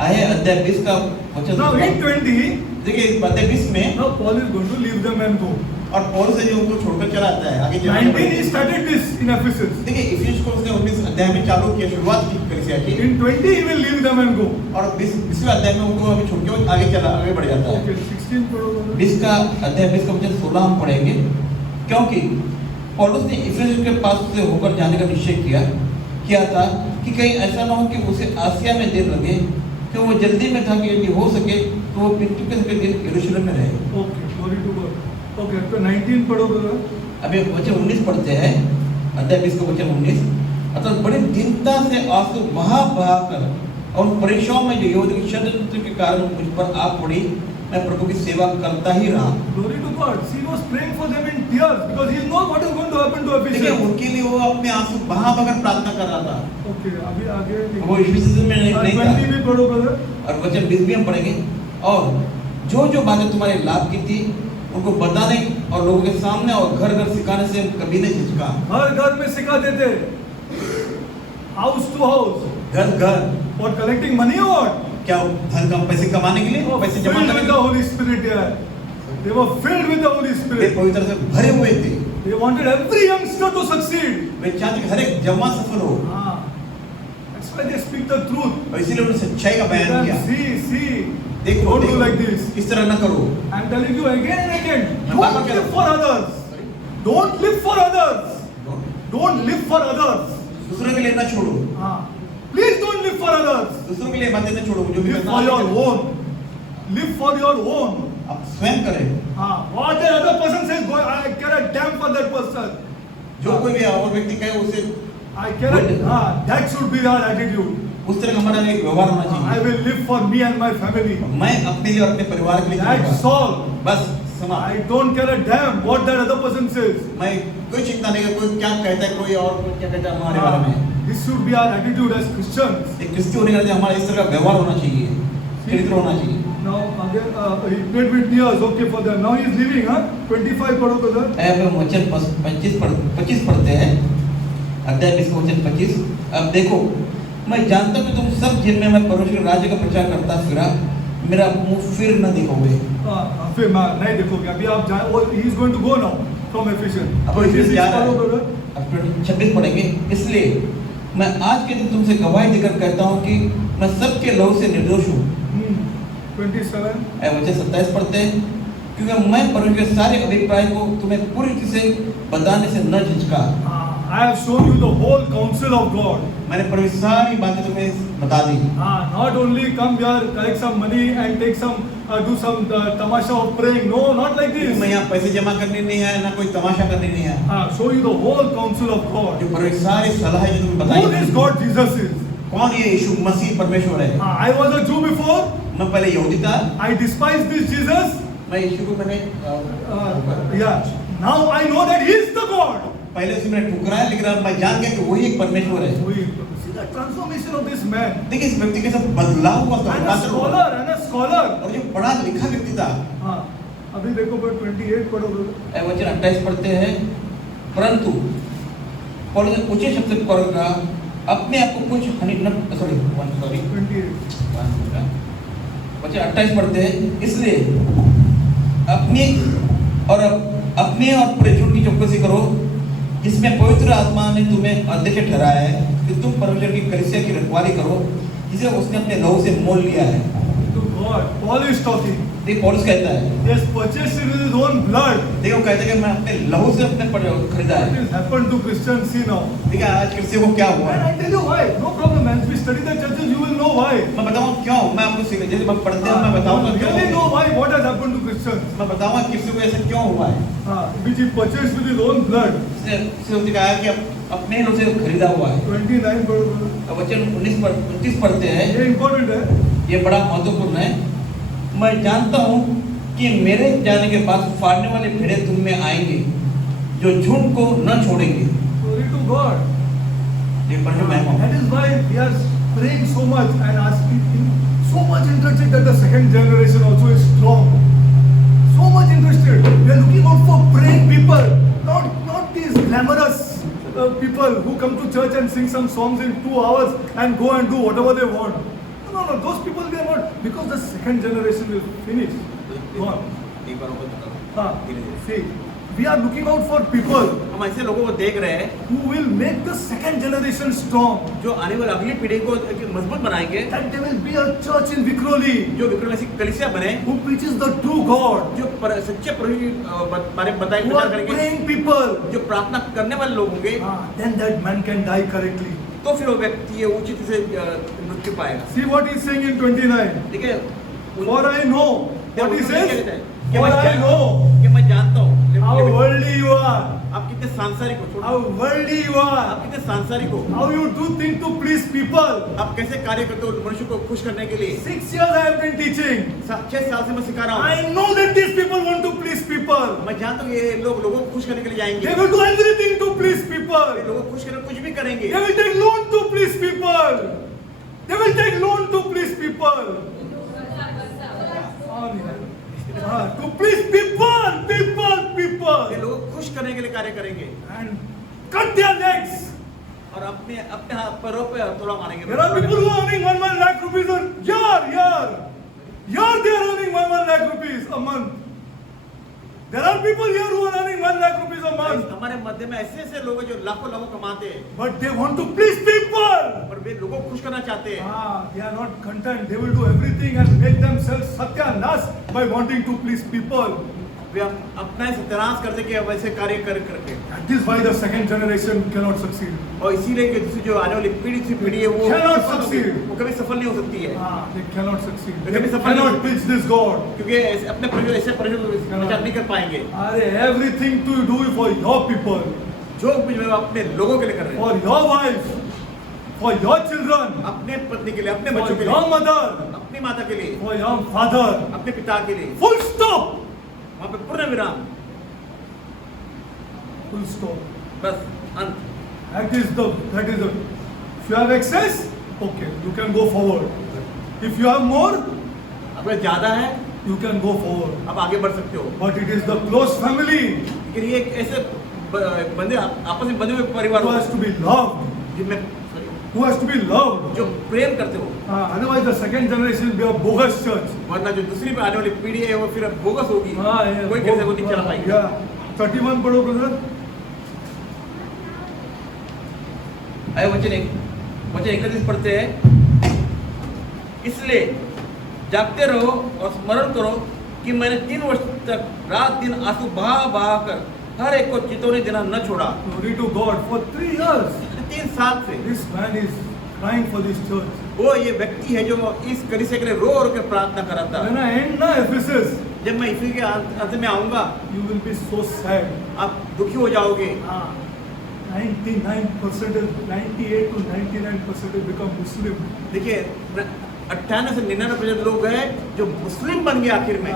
आए अध्याय 20 का वचन। Now in 20, देखिए इस अध्याय 20 में now Paul is going to leave them and go. और पौलुस है जो उनको छोड़कर चला आता है आगे चलने 19 के he started this in Ephesus. देखिए इफिसियंस को उसने 19 अध्याय में चालू किया, शुरुआत की कलीसिया की। In 20 he will leave them and go. और 20वें अध्याय में उनको अभी छोड़ के वो आगे बढ़ जाता है। Okay, 16 पढ़ो brother. 20 का अध्याय 20 का वचन 16 हम पढ़ेंगे, क्योंकि पौलुस ने इफिसियंस के पास से होकर जाने का निश्चय किया था कि कहीं ऐसा ना हो कि उसे आसिया में देर लगे, कि वो जल्दी में था कि यदि हो सके तो वो पेंटिकॉस्ट के दिन यरूशलेम में रहे। Okay, glory to God. Okay, तो 19 पढ़ो brother. अभी वचन 19 पढ़ते हैं, अध्याय 20 का वचन 19। अतः बड़ी दीनता से आंसू बहा कर और उन परीक्षाओं में जो यहूदी के षड्यंत्र के कारण मुझ पर आ पड़ी, मैं प्रभु की सेवा करता ही रहा। Glory to God. He was praying for them in tears because he knows what is going to happen to देखिए Ephesians. उनके लिए वो अपने आंसू बहा कर प्रार्थना कर रहा था। Okay, अभी आगे वो इफिसियंस में नहीं 20 था। भी पढ़ो brother. और वचन 20 भी हम पढ़ेंगे। और जो बातें तुम्हारे लाभ की थी उनको बताने और लोगों के सामने और घर घर सिखाने से कभी नहीं झिझका। हर घर में सिखाते थे. House to house. घर घर For collecting money or what? क्या धन का पैसे कमाने के लिए, They were पैसे जमा filled करने with के the लिए Holy Spirit here. They were filled with the Holy way Spirit. पवित्र से भरे हुए थे। They wanted every youngster to succeed. वे चाहते कि हर एक जवान सफल हो Ah, that's why they speak the truth. और इसीलिए उन्होंने सच्चाई का बयान किया। See. देखो Don't do देखो like this. इस तरह न करो। I'm telling you again and again. मैं बार-बार Don't कह रहा live हूँ। for others. Don't live for others. Don't live for others. दूसरों के लिए न छोड़ो, Ah, please don't live for others. दूसरों के लिए बातें न छोड़ो, जो भी Live करना for है your करो। own. Live for your own. आप स्वयं करें। Ah, what the other person says, go, I care a damn for that person. जो कोई भी और व्यक्ति कहे उसे I care a, that should be our attitude. उस तरह का हमारा एक व्यवहार होना I चाहिए। will live for me and my family. मैं अपने लिए और अपने परिवार के लिए That's जीऊंगा। all. बस समाप्त। I don't care a damn what that other person says. मैं कोई चिंता नहीं है, कोई क्या कहता है, कोई और क्या कहता है हमारे बारे में। This should be our attitude as Christians. एक क्रिस्ती होने के नाते हमारा इस तरह का व्यवहार होना चाहिए, चरित्र होना चाहिए। Now again, he prayed with tears. Okay for them. Now he is leaving. 25 पढ़ो brother. अब वचन 25 पढ़ते हैं, अध्याय 20 वचन 25। अब देखो, मैं जानता हूँ कि तुम सब जिनमें मैं परमेश्वर राज्य का प्रचार करता फिरा, मेरा मुंह फिर न देखोगे। फिर मैं नहीं देखोगे। अभी आप जाए, he is going to go now from Ephesians. अब Ephesians जा रहा है। पढ़ो brother. अब 26 पढ़ेंगे। इसलिए मैं आज के दिन तुमसे गवाही देकर कहता हूँ कि मैं सबके लहू से निर्दोष हूँ। 27. वचन 27 पढ़ते हैं, क्योंकि मैं परमेश्वर के सारे अभिप्राय को तुम्हें पूरी रीति से बताने से न झिझका। I have shown you the whole counsel of God. मैंने परमेश्वर सारी बातें तुम्हें बता दी। Not only come here, collect some money and take some, do some tamasha of praying. No, not like this. मैं यहाँ पैसे जमा करने नहीं है, ना कोई तमाशा करने नहीं है। Show you the whole counsel of God. जो परमेश्वर सारी सलाह है जो तुम्हें बताई। Who this God Jesus is? कौन ये यीशु मसीह परमेश्वर है? I was a Jew before. मैं पहले यहूदी था। I despised this Jesus. मैं यीशु को मैंने Yeah. Now I know that He is the God. पहले उसे मैंने ठुकराया, लेकिन अब मैं जान गया कि वही एक परमेश्वर है। See the transformation of this man. देखिए इस व्यक्ति के साथ बदलाव हुआ था। And a scholar. और जो पढ़ा लिखा व्यक्ति था। अभी देखो 28 पढ़ो। वचन 28 पढ़ते हैं, परंतु पौलुस ने ऊंचे शब्द से कहा, अपने आप को कुछ वचन 28 पढ़ते हैं, इसलिए अपने और पूरे झूठ की चौकसी करो, जिसमें पवित्र आत्मा ने तुम्हें अध्यक्ष ठहराया है कि तुम परमेश्वर की कलीसिया की रखवाली करो, जिसे उसने अपने लहू से मोल लिया है। To God, Paul is talking. देखिए पौलुस कहता है, He has purchased it with his own blood. देखो कहता है कि मैं अपने लहू से अपने खरीदा What है। has happened to Christians? See now. देखिए आज क्रिश्चियन को क्या हुआ And है? I tell you why. No problem. As we study the churches, you will know why. मैं बताऊँ क्यों? मैं आपको जैसे हम पढ़ते हैं मैं बताऊँगा You क्यों। really know why. What has happened to Christians? मैं बताऊँगा किसी को ऐसा क्यों हुआ है। Which he purchased with his own blood. इसने कहा कि अपने लोग से खरीदा हुआ है। 29 पढ़ो। वचन 29 पढ़ते हैं। ये important है। ये बड़ा महत्वपूर्ण है। मैं जानता हूँ कि मेरे जाने के बाद फाड़ने वाले भेड़े तुम में आएंगे, जो झूठ को न छोड़ेंगे। Glory to God. ये परमेश्वर महिमा। That is why we are praying so much and asking so much interested that the second generation also is strong. So much interested. We are looking out for praying people, not these glamorous people who come to church and sing some songs in 2 hours and go and do whatever they want. No, those people they are not, because the second generation will finish. Gone. See, we are looking out for people हम ऐसे लोगों को देख रहे हैं who will make the second generation strong. जो आने वाली अगली पीढ़ी को मजबूत बनाएंगे। That there will be a church in Vikhroli जो विक्रम ऐसी कलीसिया बने, who preaches the true God, जो सच्चे प्रभु बारे में बताएंगे, who are praying people. जो प्रार्थना करने वाले लोग होंगे, Then that man can die correctly. तो फिर वो व्यक्ति ये उचित से मृत्यु पाएगा। See what he's saying in 29. ठीक है। For I know what he says. For I know कि मैं जानता हूँ how worldly you are, आप कितने सांसारिक हो, how worldly you आप are, कितने सांसारिक हो, how you do things to please people. आप कैसे कार्य करते हो मनुष्य को खुश करने के लिए। 6 years I have been teaching. 6 साल से मैं सिखा रहा हूँ। I know that these people want to please people. मैं जानता हूँ ये लोग लोगों को खुश करने के लिए जाएंगे। They will do everything to please people. ये लोगों को खुश करने कुछ भी करेंगे। They will take loan to please people. They will take loan to please people. To please people. ये लोगों को खुश करने के लिए कार्य करेंगे And cut their legs. और अपने हाथ पैरों पे हथौड़ा मारेंगे। There are people who are earning 1 lakh rupees a year. They are earning 1 lakh rupees a month. There are people here who are earning 1 lakh rupees a month. हमारे मध्य में ऐसे लोग हैं जो लाखों कमाते हैं, But they want to please people. पर वे लोगों को खुश करना चाहते हैं। They are not content. They will do everything and make themselves satyanas by wanting to please people. वे अपना सत्यानाश करते कि अब ऐसे कार्य करके। That is why the second generation cannot succeed. और इसीलिए कि दूसरी जो आने वाली पीढ़ी है वो Cannot succeed. वो कभी सफल नहीं हो सकती है, They cannot succeed. They They cannot cannot preach this God. क्योंकि अपने ऐसे प्रचार नहीं कर पाएंगे। Everything to do for your people, जो कुछ वे अपने लोगों के लिए कर रहे हैं, for your wife, for your children, अपने पत्नी के लिए, अपने for बच्चों के your लिए, mother, अपनी माता के लिए, for your father. अपने पिता के लिए, Full stop. वहाँ पे पूर्ण विराम, Full stop. बस अंत। That is the. If you have excess, okay, you can go forward. If you have more, अगर ज्यादा है you can go forward. आप आगे बढ़ सकते हो। But it is the close family लेकिन ये एक ऐसे बंदे आपस में बंधे हुए परिवार who has to be loved. जिनमें Who has to be loved. जो प्रेम करते हो, Otherwise, the second generation will be a bogus church. वरना जो दूसरी पे आने वाली पीढ़ी है वो फिर बोगस होगी, कोई कैसे वो नहीं चला पाएगी। Yeah. 31 पढ़ो brother. आए वचन 31 पढ़ते हैं, इसलिए जागते रहो और स्मरण करो कि मैंने 3 वर्ष तक रात दिन आंसू बहा कर हर एक को चितौनी देना न छोड़ा। Glory to God. For 3 years, 3 साल से this man is crying for this church. वो ये व्यक्ति है जो इस कलीसिया के लिए रो रो कर प्रार्थना कर रहा था। When I end na Ephesus, जब मैं इसी के अंत में आऊंगा, you will be so sad. आप दुखी हो जाओगे। 98% to 99% become Muslim. देखिए 98 से 99% लोग हैं जो मुस्लिम बन गए आखिर में।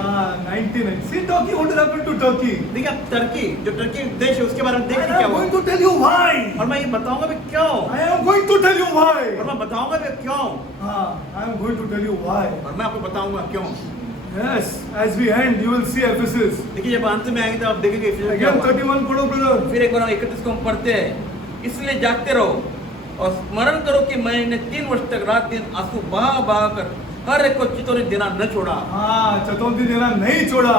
99. See Turkey, what will happen to Turkey? देखिए अब टर्की जो टर्की देश है उसके बारे में देखिए And I क्या am हुआ। going to tell you why. और मैं ये बताऊंगा भी क्यों। I am going to tell you why. और मैं बताऊंगा भी क्यों। I am going to tell you why. और मैं आपको बताऊंगा क्यों। Yes, as we end, you will see Ephesus. देखिए जब अंत में आएंगे तो आप देखेंगे क्या Again, हुआ। 31 पढ़ो brother. फिर एक बार 31 को हम पढ़ते हैं, इसलिए जागते रहो और स्मरण करो कि मैंने 3 वर्ष तक रात दिन आंसू बहा बहा कर हर एक को चितौनी देना न छोड़ा। चतौनी देना नहीं छोड़ा.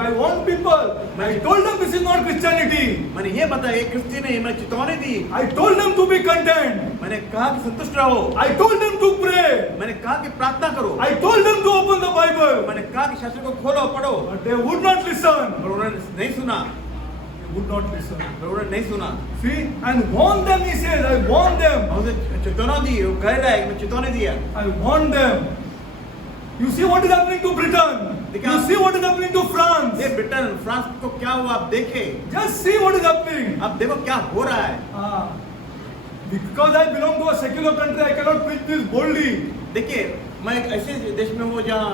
I want people. I told them this is not Christianity. मैंने ये बताया ये क्रिश्चियन है, मैंने चितौनी दी। I told them to be content. मैंने कहा कि संतुष्ट रहो। I told them to pray. मैंने कहा कि प्रार्थना करो। I told them to open the Bible. मैंने कहा कि शास्त्र को खोलो पढ़ो। But they would not listen. और उन्होंने नहीं सुना। They would not listen. और उन्होंने नहीं सुना। See, and warn them, he says, I warn them. और उसे चितौनी दी, वो कह रहा है कि मैं चितौनी दिया। I warn them. You see what is happening to Britain. You see what is happening to France. ये ब्रिटेन फ्रांस को क्या हुआ आप देखे। Just see what is happening. आप देखो क्या हो रहा है। Because I belong to a secular country, I cannot preach this boldly. देखिए मैं एक ऐसे देश में हूँ जहाँ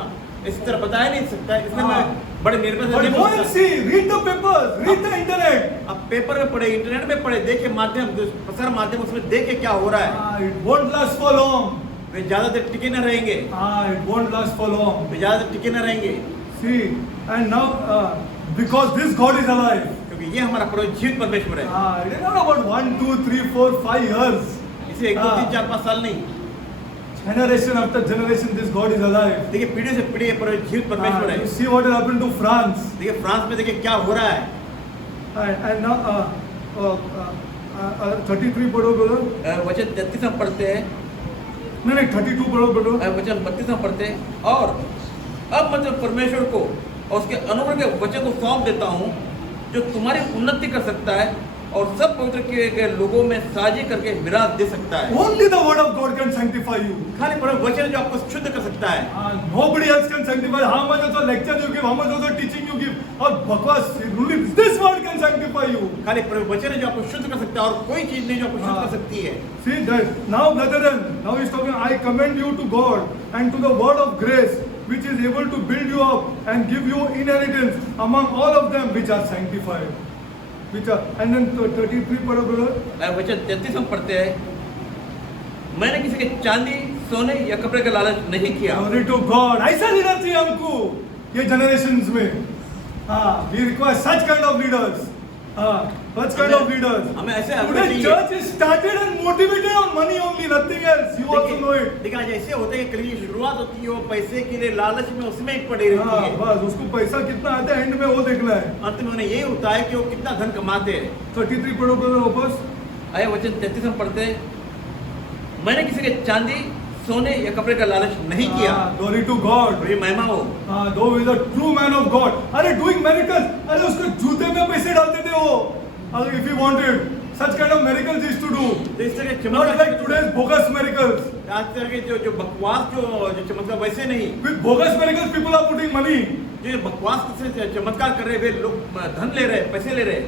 इस तरह बताया नहीं सकता, इसलिए मैं बड़े निर्भर But go and see, read the papers, read the internet. आप पेपर में पढ़े, इंटरनेट में पढ़े, देखे माध्यम, प्रसार माध्यम उसमें देखे क्या हो रहा है। It won't last for long. वे ज्यादा देर टिके न रहेंगे। It won't last for long. वे ज्यादा देर टिके न रहेंगे। See, and now because this God is alive. क्योंकि ये हमारा जीवित परमेश्वर है। It is not about 1, 2, 3, 4, 5 years. इसे 1, 2, 3, 4, 5 साल नहीं। Generation after generation, this God is alive. देखिए पीढ़ी से पीढ़ी ये जीवित परमेश्वर है। You see what has happened to France. देखिए फ्रांस में देखिए क्या हो रहा है। And now 33 पढ़ो brother. वचन 33 हम पढ़ते हैं। नहीं 32 पढ़ो brother. वचन 32 हम पढ़ते हैं। और अब मतलब परमेश्वर को और उसके अनुग्रह के वचन को सौंप देता हूँ जो तुम्हारी उन्नति कर सकता है और सब पवित्र किए गए लोगों में साझी करके विराज दे सकता है। Only the word of God can sanctify you. खाली पढ़ो वचन जो आपको शुद्ध कर सकता है। Nobody else can sanctify. How much also lecture you give, how much also teaching you give, और बकवास, only this word can sanctify you. खाली पढ़ो वचन है जो आपको शुद्ध कर सकता है और कोई चीज नहीं जो आपको शुद्ध कर सकती है। See that now brethren, now he's talking, I commend you to God and to the word of grace which is able to build you up and give you inheritance among all of them which are sanctified. Which are, and then 33 पढ़ो brother. वचन 33 हम पढ़ते हैं। मैंने किसी के चांदी, सोने या कपड़े का लालच नहीं किया। Glory to God. ऐसा लीडर चाहिए हमको ये generations में। We require such kind of leaders. Such kind of leaders. हमें ऐसे Today church is started and motivated on money only, nothing else. You also know it. लेकिन आज ऐसे होते हैं कि कहीं शुरुआत होती है वो पैसे के लिए लालच में उसमें ही पड़ी रहती है। बस उसको पैसा कितना आता है एंड में वो देखना है। अंत में उन्हें यही होता है कि वो कितना धन कमाते हैं। 33 पढ़ो brother वापस। आए वचन 33 हम पढ़ते हैं। मैंने किसी के चांदी, सोने या कपड़े का लालच नहीं किया। Glory to God. ये महिमा हो। Though he is a true man of God. अरे doing miracles. अरे उसको जूते में पैसे डालते थे वो। If he wanted, such kind of miracles he used to do. तो इस तरह के Not like today's bogus miracles. आज तरह के जो बकवास जो चमत्कार वैसे नहीं। With bogus miracles people are putting money. जो बकवास से चमत्कार कर रहे वे लोग धन ले रहे, पैसे ले रहे।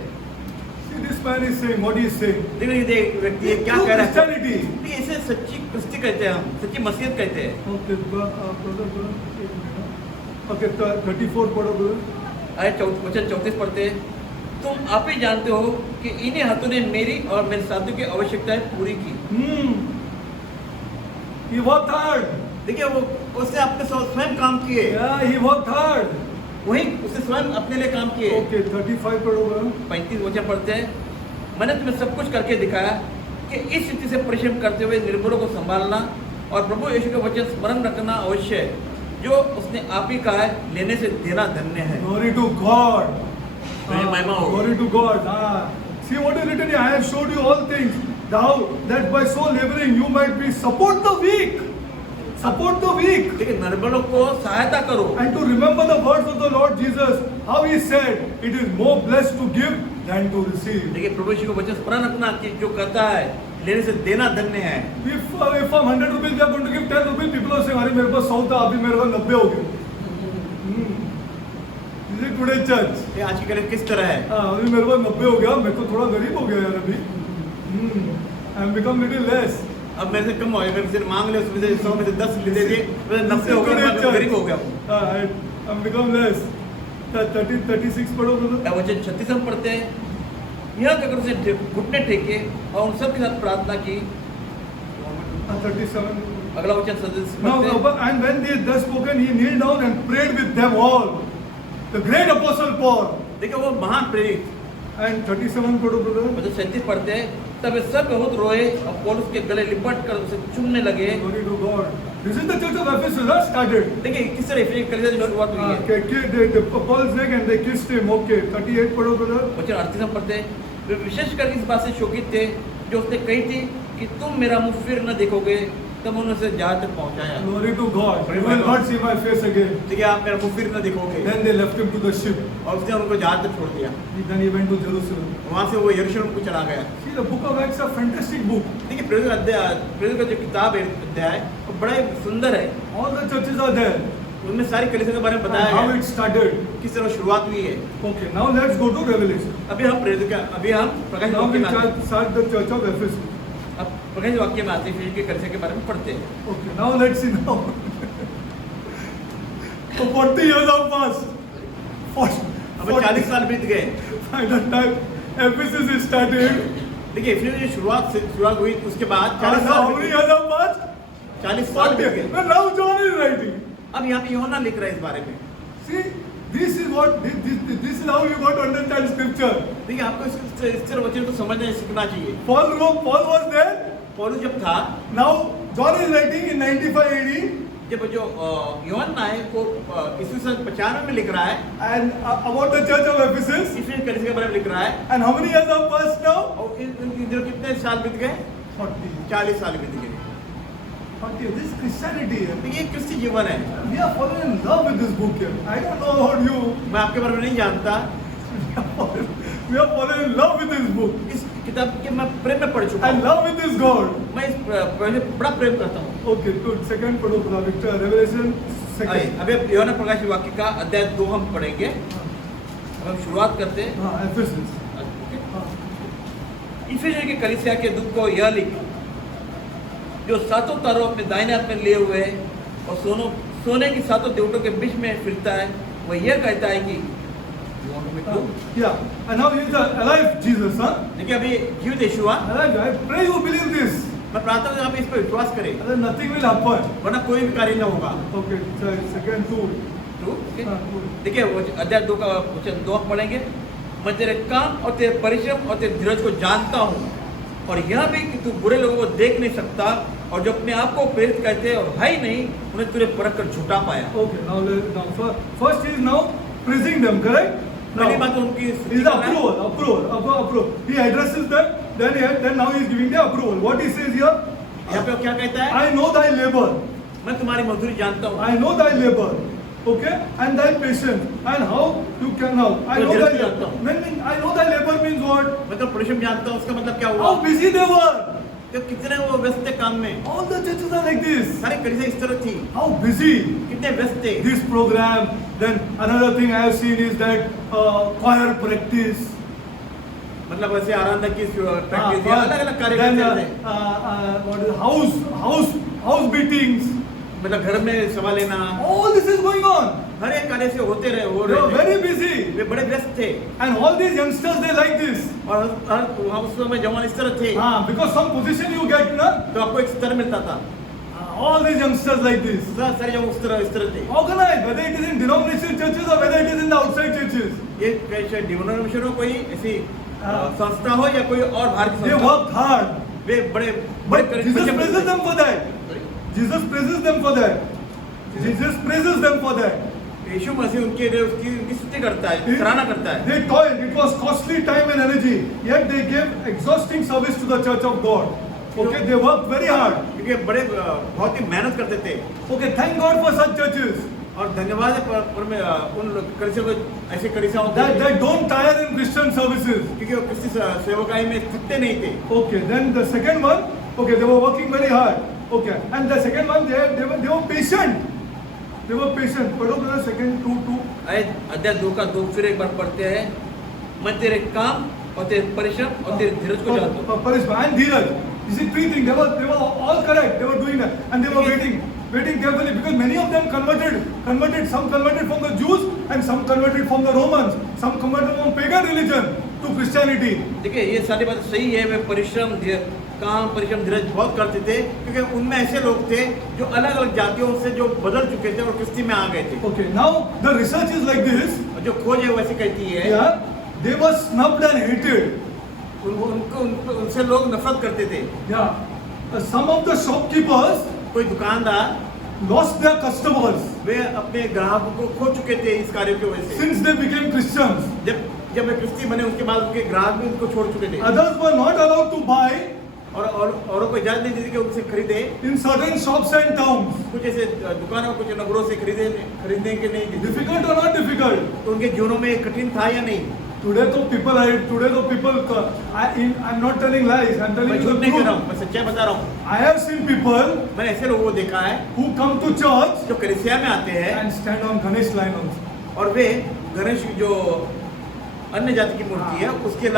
See this man is saying what he is saying. देखिए ये व्यक्ति क्या कह रहा है? Christianity. ये इसे सच्ची क्रिस्टी कहते हैं हम, सच्ची मसीहत कहते हैं। Okay, brother. Okay, 34 पढ़ो brother. आए वचन 34 पढ़ते हैं। तुम आप ही जानते हो कि इन्हीं हाथों ने मेरी और मेरे साथियों की आवश्यकताएं पूरी की। He worked hard. देखिए वो उसने अपने स्वयं काम किए। Yeah, he worked hard. वही उसने स्वयं अपने लिए काम किए। Okay, 35 पढ़ो brother. 35 वचन पढ़ते हैं। मैंने तुम्हें सब कुछ करके दिखाया कि इस स्थिति से परिश्रम करते हुए निर्बलों को संभालना और प्रभु यीशु के वचन स्मरण रखना अवश्य है जो उसने आप ही कहा है, लेने से देना धन्य है। Glory to God. Glory to God. See what is written here. I have showed you all things. Thou that by so laboring you might be support the weak. Support the weak. लेकिन निर्बलों को सहायता करो And to remember the words of the Lord Jesus, how he said, it is more blessed to give than to receive. देखिए प्रभु यीशु को वचन स्मरण रखना कि जो कहता है लेने से देना धन्य है। If from 100 rupees we are going to give 10 rupees, people are saying, अरे मेरे पास 100 था, अभी मेरे पास 90 हो गए. Is it today church? ये आज की कलिसिया किस तरह है? हाँ, अभी मेरे पास 90 हो गया, मैं तो थोड़ा गरीब हो गया यार अभी. I am become little less. अब मेरे से कम हो गया, मेरे से मांग ले उसमें से 100 में से 10 ले दीजिए, मेरे 90 हो गया, मैं गरीब हो गया। I am become less. 36 पढ़ो brother. वचन 36 हम पढ़ते हैं, यह कहकर उसे घुटने टेके और उन सब के साथ प्रार्थना की। 37. अगला वचन 37 Now, पढ़ते हैं। and when they had thus spoken, he kneeled down and prayed with them all. The great apostle Paul. देखिए वो महान प्रेरित, And 37 पढ़ो brother. वचन 37 पढ़ते हैं, तब वे सब बहुत रोए और पौलुस के गले लिपट कर उसे चूमने लगे। Glory to God. This is the church of Ephesus that started. देखिए किस तरह इफिसियों की कलीसिया की शुरुआत हुई है। The Paul's neck and they kissed him. Okay, 38 पढ़ो brother. वचन 38 हम पढ़ते हैं, वे विशेषकर इस बात से शोकित थे जो उसने कही थी कि तुम मेरा मुंह फिर न देखोगे, तब उन्होंने उसे जहाज तक पहुंचाया। Glory to God. You will not see my face again. देखिए आप मेरा मुंह फिर न देखोगे। Then they left him to the ship. और उसने उनको जहाज तक छोड़ दिया। Then he went to Jerusalem. वहाँ से वो यरूशलेम को चला गया। See, the book of Acts is a fantastic book. देखिए प्रेरित का जो किताब है अध्याय वो बड़ा ही सुंदर है। All the churches are there. उनमें सारी कलीसिया के बारे में बताया How गया it started. किस तरह शुरुआत हुई है। Okay, now let's go to Revelation. अभी हम प्रकाशित Now वाक्य we में आते हैं। start the church of Ephesus. अब प्रकाशित वाक्य में आते हैं, फिर के कलीसिया के बारे में पढ़ते हैं। Okay, now let's see now. So 40 years have passed. अब 40 साल बीत गए। By the time Ephesus is started, देखिए फिर जो शुरुआत हुई उसके बाद 40 now how साल many बीत years have passed? गए। 40 साल 40. बीत गए। Well, now John is writing. अब यहाँ पे यूहन्ना लिख रहा है इस बारे में। See, this is how you got to understand scripture. देखिए आपको इस तरह वचन को समझना सीखना चाहिए। Paul was there. पौलुस जब था, Now John is writing in 95 AD. जब जो यूहन्ना है वो ईस्वी सन 95 में लिख रहा है, And about the church of Ephesus. इसलिए कलीसिया के बारे में लिख रहा है। And how many years have passed now? और इधर कितने साल बीत गए? 40. 40 साल बीत गए। 40. This is Christianity. तो ये क्रिस्ती जीवन है। We are falling in love with this book here. I don't know about you. मैं आपके बारे में नहीं जानता, We are falling in love with this book. इस किताब के मैं प्रेम में पढ़ चुका I हूँ। love with this God. मैं इस पहले बड़ा प्रेम करता हूँ। Okay, good. Second पढ़ो brother Victor. Revelation आइए, second. अभी यूहन्ना प्रकाशित वाक्य का अध्याय 2 हम पढ़ेंगे। अब हम शुरुआत करते हैं। हाँ, Ephesus. हाँ. इफिसियों की कलीसिया के दूत को यह लिख, जो सातों तारों अपने दाहिने हाथ में लिए हुए और सोने की सातों देवटों के बीच में फिरता है, वह यह कहता है कि Yeah. And now he is the alive Jesus, huh? देखिए अभी जीवित यीशु हुआ। Alive. I pray you believe this. मैं प्रार्थना करता हूं आप इस पर विश्वास करें, Otherwise nothing will happen. वरना कोई भी कार्य न होगा। Okay. Second two. हाँ, two. देखिए वो अध्याय 2 का वचन 2 हम पढ़ेंगे। मैं तेरे काम और तेरे परिश्रम और तेरे धीरज को जानता हूँ, और यह भी कि तू बुरे लोगों को देख नहीं सकता, और जो अपने आप को प्रेरित कहते हैं और है ही नहीं, उन्हें तुझे परख कर झूठा पाया। Okay. Now first he is now praising them, correct? पहली बात तो उनकी Is approval. He addresses them. Then now he is giving the approval. What he says here? यहाँ पे वो क्या कहता है? I know thy labor. मैं तुम्हारी मजदूरी जानता हूँ। I know thy labor. Okay, and thy patience, and how you can now. I know thy labor. I know thy labor means what? मैं तो परिश्रम जानता हूँ, उसका मतलब क्या हुआ? How busy they were. तो कितने वो व्यस्त थे काम में। All the churches are like this. सारी कलीसिया इस तरह थी। How busy. कितने व्यस्त थे। This program. Then another thing I have seen is that choir practice. मतलब ऐसे आराधना की प्रैक्टिस या अलग-अलग कार्य Then करते थे। what is house beatings. मतलब घर में सभा लेना, All this is going on. हर एक कार्य से होते रहे, हो They are रहे थे। very busy. वे बड़े व्यस्त थे, And all these youngsters they like this. और वहाँ उस समय जवान इस तरह थे। Because some position you get, na? तो आपको एक स्तर मिलता था। All these youngsters like this. सारे जवान इस तरह थे। Organized, whether it is in denominational churches or whether it is in the outside churches. ये कैसे डिनोमिनेशन हो, कोई ऐसी संस्था हो या कोई और बाहर की They संस्था, worked hard. वे बड़े But Jesus praises them for that. Jesus praises them for that. Jesus praises them for that. यीशु मसीह उनके लिए उनकी स्तुति करता है, सराहना करता है। They toiled. It was costly time and energy. Yet they gave exhausting service to the church of God. Okay, they worked very hard. क्योंकि बड़े बहुत ही मेहनत करते थे। Okay, thank God for such churches और धन्यवाद है उन कलीसियों को, ऐसे कलीसियों को that don't tire in Christian services. क्योंकि वो क्रिस्ती सेवकाई में थकते नहीं थे। Okay, then the second one, okay, they were working very hard. Okay, and the second one, they were patient. They were patient. पढ़ो brother, second 2:2. अध्याय 2 का 2 फिर एक बार पढ़ते हैं। मैं तेरे काम और तेरे परिश्रम और तेरे धीरज को जानता हूँ। Parishma and Dheeraj. You see, 3 things. They were all correct. They were doing that, and they were waiting carefully, because many of them converted. Some converted from the Jews, and some converted from the Romans. Some converted from pagan religion to Christianity. देखिए ये सारी बात सही है। वे परिश्रम काम परिश्रम धीरज बहुत करते थे, क्योंकि उनमें ऐसे लोग थे जो अलग अलग जातियों से जो बदल चुके थे और क्रिस्ती में आ गए थे। Okay, now the research is like this. और जो खोज है वैसे कहती है, Yeah, they were snubbed and hated. उनसे लोग नफरत करते थे। Yeah, some of the shopkeepers कोई दुकानदार lost their customers वे अपने ग्राहकों को खो चुके थे इस कार्य की वजह से। since they became Christians. जब वे क्रिस्ती बने उसके बाद उनके ग्राहक भी उनको छोड़ चुके थे। Others were not allowed to buy और औरों को इजाजत नहीं दी थी कि उनसे खरीदे। in certain shops and towns. कुछ ऐसे दुकानों कुछ नगरों से खरीदने के नहीं दी। Difficult or not difficult? तो उनके जीवनों में कठिन था या नहीं? Today तो people, I'm not telling lies. I'm telling मैं you झूठ the नहीं कर रहा truth. हूँ, मैं सच्चाई बता रहा हूँ। I have seen people मैंने ऐसे लोगों को देखा है who come to church जो कलीसिया में आते हैं and stand on Ganesh line also. और वे गणेश जो अन्य जाति की मूर्ति है उसके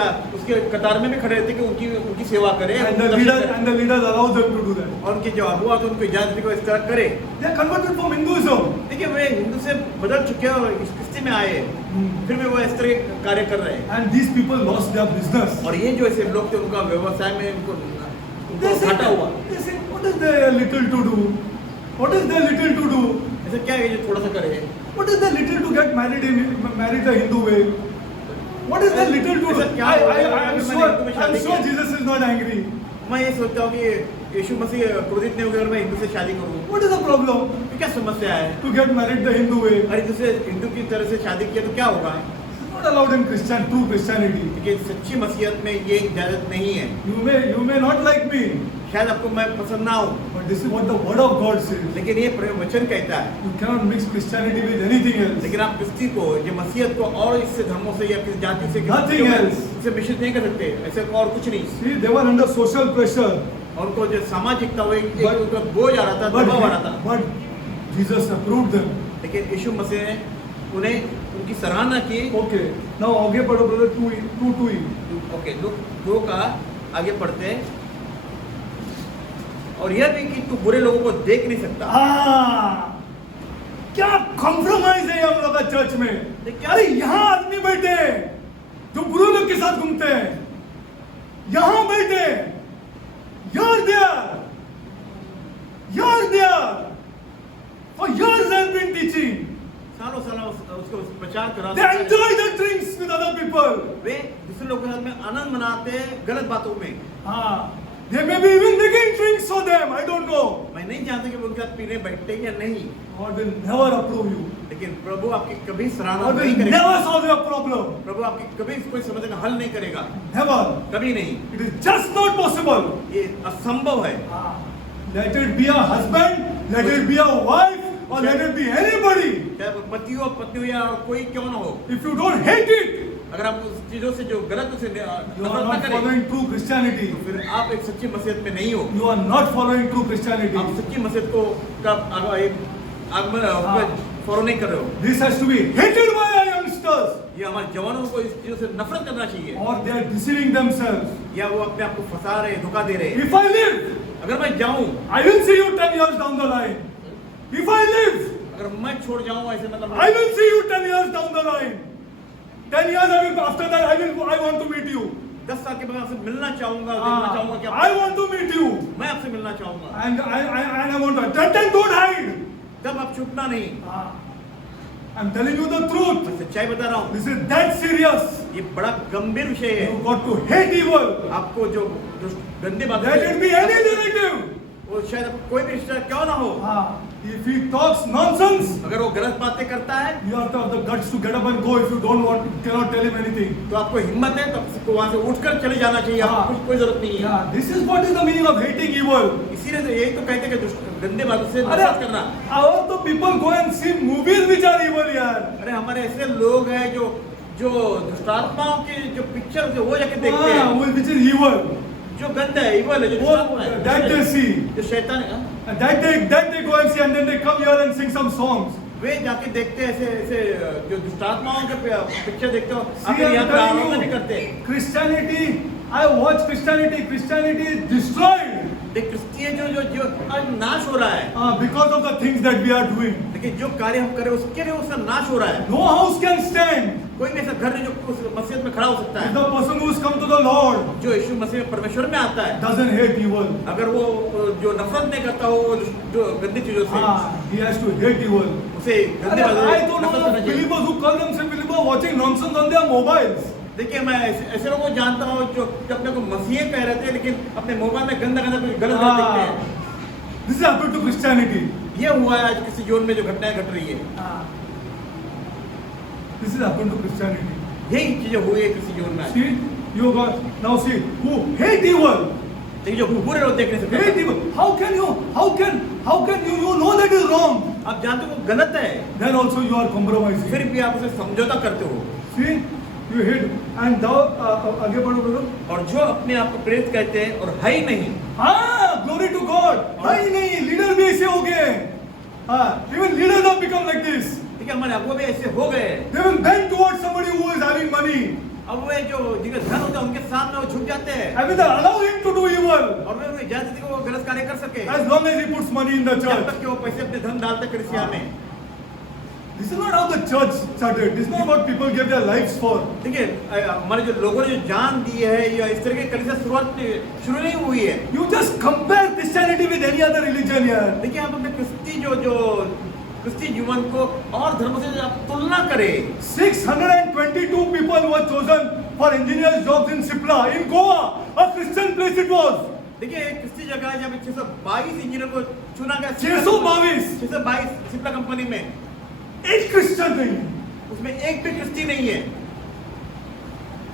कतार में भी खड़े रहते कि उनकी सेवा करें। And the leaders allow them to do that. और उनके जो अगुआ तो उनको इजाजत दी को इस तरह करे। They are converted from Hinduism. देखिए वे हिंदू से बदल चुके हैं और इस क्रिस्ती में आए, फिर भी वो इस तरह के कार्य कर रहे हैं। And these people lost their business. और ये जो ऐसे लोग थे उनका व्यवसाय में उनको They घाटा हुआ। say, what is there little to do? What is there little to do? ऐसा क्या है जो थोड़ा सा करे? What is there little to get married the Hindu way? What is there little to do? ऐसा क्या I'm sure Jesus is not angry. मैं ये सोचता हूँ कि यीशु मसीह क्रोधित नहीं होगा अगर मैं हिंदू से शादी करूँ। What is the problem? तो क्या समस्या है? To get married the Hindu way? अरे दूसरे हिंदू की तरह से शादी किया तो क्या होगा? It's not allowed in true Christianity. क्योंकि सच्ची मसीहत में ये इजाजत नहीं है। You may not like me, शायद आपको मैं पसंद ना हूँ, but this is what the Word of God says. लेकिन ये वचन कहता है। You cannot mix Christianity with anything else. लेकिन आप क्रिस्ती को, ये मसीहत को और इससे धर्मों से या किसी जाति से Nothing else. इसे मिश्रित नहीं कर सकते। ऐसे और कुछ नहीं। See, they were under social pressure. और उनको जो सामाजिकता हुई उनका बोझ आ रहा था, दबाव आ रहा था। But Jesus approved them. लेकिन यीशु मसीह ने उन्हें उनकी सराहना की। Okay. Now आगे पढ़ो brother 2:2. ओके, लूक 2 का आगे पढ़ते हैं। और यह भी कि तू बुरे लोगों को देख नहीं सकता। क्या कॉम्प्रोमाइज है हम लोग का चर्च में? अरे यहाँ आदमी बैठे हैं जो बुरे लोग के साथ घूमते हैं, यहाँ बैठे you're there for years I've been teaching. सालों उसको प्रचार करा। They enjoy the drinks with other people. वे दूसरे लोगों के साथ में आनंद मनाते हैं गलत बातों में। They may be even making drinks for them. I don't know. मैं नहीं जानता कि वो उनके साथ पीने बैठते हैं या नहीं। God will never approve you. लेकिन प्रभु आपकी कभी सराहना God नहीं will करेगा। never solve your problem. प्रभु आपकी कभी कोई समस्या का हल नहीं करेगा। Never. कभी नहीं। It is just not possible. ये असंभव है। Let it be a husband, let it be a wife, or let it be anybody. चाहे वो पति हो, पत्नी हो या कोई क्यों ना हो। If you don't hate it, अगर आप उस चीजों से जो गलत उसे you are नफरत ना not करें, following true Christianity. तो फिर आप एक सच्ची मसीहत में नहीं हो। You are not following true Christianity. आप सच्ची मसीहत को आगमन फॉलो नहीं कर रहे हो। This has to be hated by our youngsters. ये हमारे जवानों को इस चीजों से नफरत करना चाहिए। Or they are deceiving themselves. या वो अपने आप को फंसा रहे, धोखा दे रहे। If I live, अगर मैं जाऊं, I will see you 10 years down the line. If I live, अगर मैं छोड़ जाऊं ऐसे मतलब I will see you 10 years down the line. 10 years after that I want to meet you. 10 साल के बाद आपसे मिलना चाहूंगा, देखना चाहूंगा कि I want to meet you. मैं आपसे मिलना चाहूंगा। And I want to. Then don't hide. तब आप छुपना नहीं। I'm telling you the truth. मैं सच्चाई बता रहा हूँ। This is that serious. ये बड़ा गंभीर विषय है। You got to hate evil. आपको जो गंदे बातें, Let it be any relative. वो शायद कोई भी रिश्ता क्यों ना हो, If he talks nonsense, अगर वो गलत बातें करता है you have to have the guts to get up and go. If you don't want, cannot tell him anything. तो आपको हिम्मत है तो आपको वहां से उठकर चले जाना चाहिए, हाँ। आपको कोई जरूरत नहीं है। Yeah, this is what is the meaning of hating evil. इसीलिए तो यही तो कहते हैं कि गंदे बातों से अरे नफरत करना। our तो people go and see movies which are evil यार. अरे हमारे ऐसे लोग हैं जो जो दुष्टात्माओं की जो पिक्चर वो जाके देखते हाँ, हैं, which is evil. जो गंदा है, evil है, जो वो दुष्टात्मा है, that they see. जो शैतान है, And that they go and see and then they come here and sing some songs. वे जाके देखते हैं ऐसे ऐसे जो दुष्टात्माओं के पिक्चर देखते हो, See, आखिर I'm यहाँ पर telling आराधना you, नहीं करते। Christianity, I watch Christianity. Christianity is destroyed देख क्रिश्चियन जो जो जो आज नाश हो रहा है, because of the things that we are doing. लेकिन जो कार्य हम कर रहे हैं उसके लिए उसका नाश हो रहा है। No house can stand. कोई भी ऐसा घर नहीं जो उस मस्जिद में खड़ा हो सकता If है। the person who has come to the Lord जो यीशु मसीह में परमेश्वर में आता है, doesn't hate evil, अगर वो जो नफरत नहीं करता हो जो गंदी चीजों से, he has to hate evil. उसे गंदे बातों I से don't नफरत know करना of चाहिए। believers who call themselves believers watching nonsense on their mobiles. देखिए मैं ऐसे लोगों को जानता हूँ जो अपने को मसीह कह रहे थे लेकिन अपने मोबाइल में गंदा गंदा कुछ गलत गलत देखते हैं। This has happened to Christianity. ये हुआ है आज किसी जीवन में जो घटनाएं घट रही है, This has happened to Christianity. यही चीजें हुई है किसी जीवन में आज। See, you got now see who hate evil. देखिए जो बुरे लोग देखने से Hate evil. How can you know that is wrong? आप जानते हो वो गलत है, Then also you are compromising. फिर भी आप उसे समझौता करते हो। See, you hate and thou आगे बढ़ो brother. और जो अपने आप को प्रेरित कहते हैं और है ही नहीं, हाँ, glory to God. नहीं नहीं, leader भी ऐसे हो गए. हाँ, even leaders have become like this. देखिए हमारे अगुआ भी ऐसे हो गए। They will bend towards somebody who is having money. अब वे जो जिनका धन होता है उनके सामने वो झुक जाते हैं I mean, they allow him to do evil और वे उन्हें इजाजत दी कि वो गलत कार्य कर सके, as long as he puts money in the जब church. तक कि वो पैसे अपने धन डालते कलीसिया में। This is not how the church started. This is not what people gave their lives for. देखिए हमारे जो लोगों ने जो जान दी है या इस तरह की कलीसिया शुरू नहीं हुई है। You just compare Christianity with any other religion here. देखिए आप अपने क्रिस्ती जीवन को और धर्म से आप तुलना करें। 622 people were chosen for engineers jobs in Sipla, in Goa, a Christian place it was. देखिए एक क्रिस्ती जगह है जहाँ पे 622 इंजीनियर को चुना गया। 622 622 सिप्ला कंपनी में एक क्रिश्चियन नहीं है. उसमें एक भी क्रिस्ती नहीं है।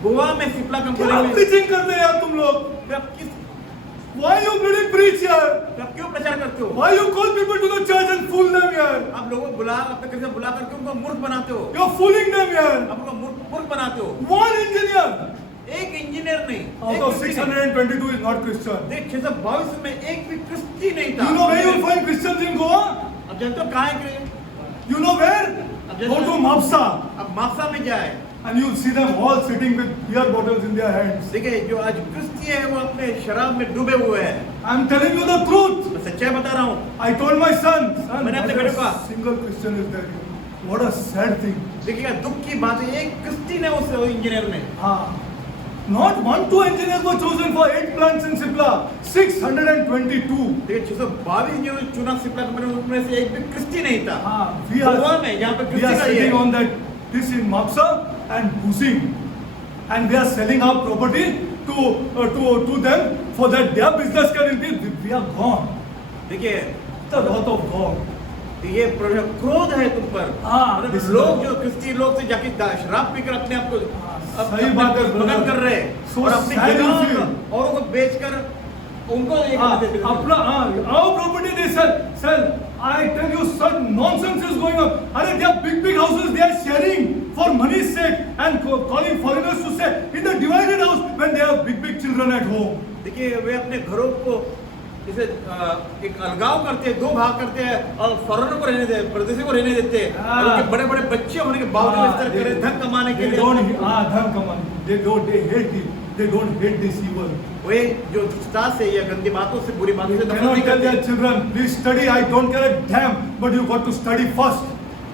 गोवा में सिप्ला कंपनी क्या में preaching करते हैं यार तुम लोग? फिर आप किस Why you bloody preach here? फिर आप क्यों प्रचार करते हो? Why you call people to the church and fool them here? आप लोगों को अपने कलीसिया बुला करके उनको मूर्ख बनाते हो, You're fooling them here. आप उनको मूर्ख बनाते हो। One engineer एक इंजीनियर नहीं, out of 622 is not Christian. देख 622 में एक भी क्रिस्ती नहीं था। You know where you'll find Christians in Goa? अब जानते हो कहाँ है? You know where? Go to Mapsa अब माफसा में जाए, and you'll see them all sitting with beer bottles in their hands. देखिए जो आज क्रिस्ती है वो अपने शराब में डूबे हुए हैं। I'm telling you the truth. मैं सच्चाई बता रहा हूँ। I told my son, मैंने अपने not बेटे को a single Christian is there. What a sad thing. देखिएगा दुख की बात है, एक क्रिस्ती ने उस इंजीनियर में Not 1-2 engineers were chosen for 8 plants in Sipla. 622. देखिए 622 जो चुना सिप्ला कंपनी उनमें से एक भी क्रिस्ती नहीं था। We गोवा are, में जहाँ पे we are क्रिस्ती का ये sitting है। on that this in Mapsa and Busing, and we are selling our property to them for that their business can increase. We are gone. देखिए It's a lot of gone. ये क्रोध है तुम पर। हाँ, मतलब लोग जो क्रिस्ती लोग से जाके शराब पीकर अपने आप को सही बात है, मगन कर रहे हैं So और अपनी sad you जगह feel. औरों को बेचकर उनको ये हाँ, करते थे। अपना our property they sell. I tell you, such nonsense is going on. अरे they are big houses they are sharing for money's sake and calling foreigners to stay in the divided house when they have big children at home. देखिए वे अपने घरों को जैसे एक अलगाव करते हैं, दो भाग करते हैं और फॉरेनर को रहने देते, परदेशी को रहने देते हैं और उनके बड़े बड़े बच्चे होने के बावजूद इस तरह करे धन कमाने के लिए। धन कमाने. They hate it. They don't hate this evil. वे जो दुष्टता से या गंदी बातों से बुरी बातों से नफरत Cannot नहीं tell their करते। children, please study. I don't care a damn, but you got to study first.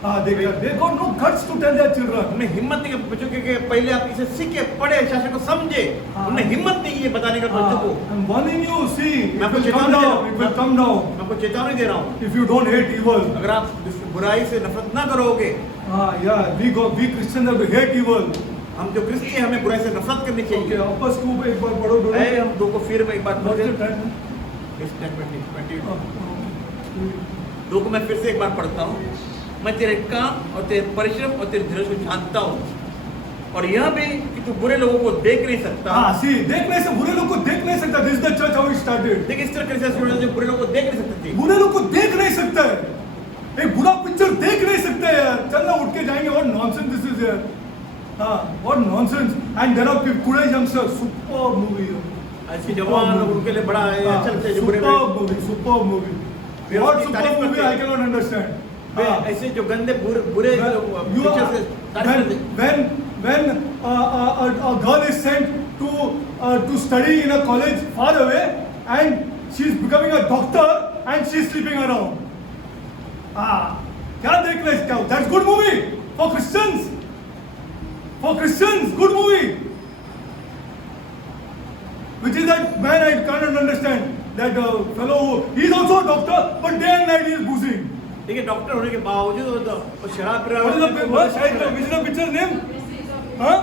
They got no guts to tell their children. उन्हें हिम्मत नहीं है बच्चों के पहले आप इसे सीखे, पढ़े, शास्त्र को समझे। उन्हें हिम्मत नहीं है बताने का बच्चों को। I'm warning you. See, it मैं आपको will come चेतावनी down. It will come down. मैं आपको चेतावनी दे रहा हूँ, If you don't hate evil. अगर आप बुराई से नफरत ना करोगे, We Christians have to hate evil. हम जो क्रिस्ती हैं हमें बुराई से नफरत करनी Okay, चाहिए। आपस को एक बार पढ़ो दो. है हम दो को फिर में एक बार What's पढ़ते the हैं। time? इस 10:20 दो को मैं फिर से एक बार पढ़ता हूँ। मैं तेरे काम और तेरे परिश्रम और तेरे धीरज को जानता हूँ, और यह भी कि तू बुरे लोगों को देख नहीं सकता। हाँ, see, देख नहीं सकता, बुरे लोग को देख नहीं सकता। This is the church how it started. देखिए इस तरह कलीसिया शुरू हुई, जो बुरे लोगों को देख नहीं सकते थे। बुरे लोग को देख नहीं सकता है, एक बुरा पिक्चर देख नहीं सकता है यार। चलना उठ के जाएंगे, what nonsense this is यार। हाँ, what nonsense. And there are people, today's youngsters, superb movie. आज के जवान लोग उनके लिए बड़ा अच्छा लगता है जो बुरे Superb movie, superb movie. Way What उसकी superb तारीफ movie करते I हैं। cannot understand. वे हाँ, ऐसे जो गंदे बुरे you पिक्चर are, से तारीफ करते हैं। when a girl is sent to study in a college far away and she is becoming a doctor and she is sleeping around. क्या देख रहे हैं? That's good movie for Christians. For Christians, good movie. Which is that man I cannot understand. That fellow, he is also a doctor, but day and night he is boozing. देखिए डॉक्टर होने के बावजूद वो शराब पी रहा What is the which is the picture's name? Huh?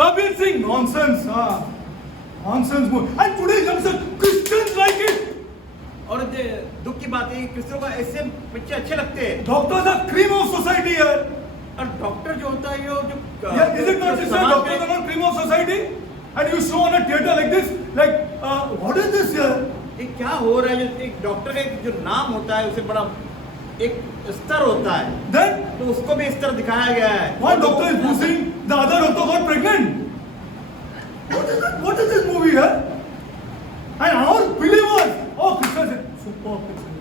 Kabir Singh. Nonsense. Nonsense movie. And today youngsters, Christians like it. और दुख की बात है कि क्रिश्चियनों का ऐसे पिक्चर अच्छे लगते हैं। Doctors are cream of society यार. और डॉक्टर जो होता है जो Yeah, is it not just that doctors are not cream of society? And you show on a theater like this, like what is this here? ये क्या हो रहा है? जो एक डॉक्टर का एक जो नाम होता है उसे बड़ा एक स्तर होता है, Then तो उसको भी इस तरह दिखाया गया है। one doctor is boozing, the other doctor got pregnant. What is that? What is this movie here? And our believers, oh Christians, superb picture.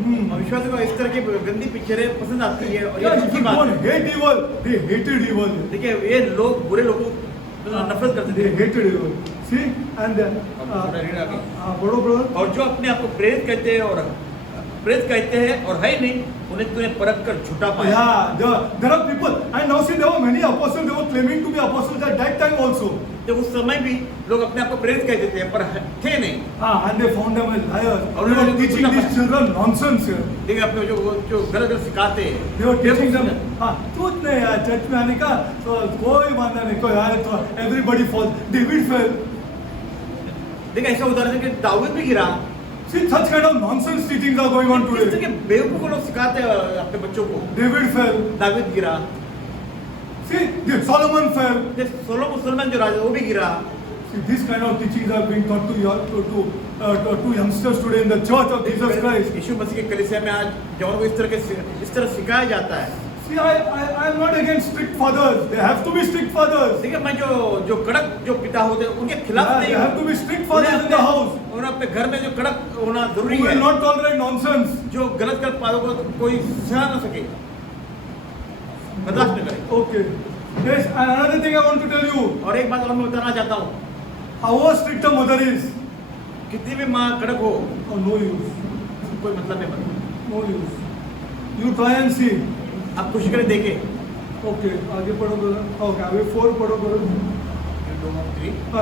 और विश्वासियों को इस तरह की गंदी पिक्चरें पसंद आती है, और ये Yeah, दुख की people बात don't है। hate evil, they hated evil. देखिए ये लोग बुरे लोगों को नफरत करते They थे। hated evil. See, and then बड़ो brother. और जो अपने आप को प्रेरित कहते हैं और है नहीं, उन्हें तूने परख कर झूठा पाया। Yeah, there are people, and now see, there were many apostles. They were claiming to be apostles at that time also. जब उस समय भी लोग अपने आप को प्रेरित कहते थे पर थे नहीं। And they found them as liars. और They were उन्होंने teaching these children nonsense here. देखिए अपने जो गलत सिखाते हैं, They were teaching them. हाँ, तुझ नहीं यार चर्च में आने का तो कोई बांधा नहीं, कोई आए तो everybody falls. David fell. देखिए ऐसा उदाहरण है कि दाऊद भी गिरा। See, such kind of nonsense teachings are going on इस तरह today. के बेवकूफ लोग सिखाते हैं अपने बच्चों को। David fell. दाऊद गिरा, See, Solomon fell. सुलेमान जो राजा वो भी गिरा। See, this kind of teachings are being taught to youngsters today in the Church of Jesus Christ. यीशु मसीह के कलीसिया में आज जवानों को इस तरह सिखाया जाता है। See, I am not against strict fathers. They have to be strict fathers. देखिए मैं जो कड़क जो पिता होते हैं उनके खिलाफ Yeah, नहीं they have to be strict fathers in the house. और अपने घर में जो कड़क होना जरूरी Who है, will not tolerate nonsense. जो गलत बातों को कोई सह ना सके, बर्दाश्त न करे। Okay. Yes, and another thing I want to tell you. और एक बात और मैं बताना चाहता हूँ, How strict a mother is. कितनी भी माँ कड़क हो Oh, no use. कोई मतलब नहीं बनता। No use. You try and see. आप कोशिश करें देखें। Okay, आगे पढ़ो brother. Okay, आगे 4 पढ़ो brother.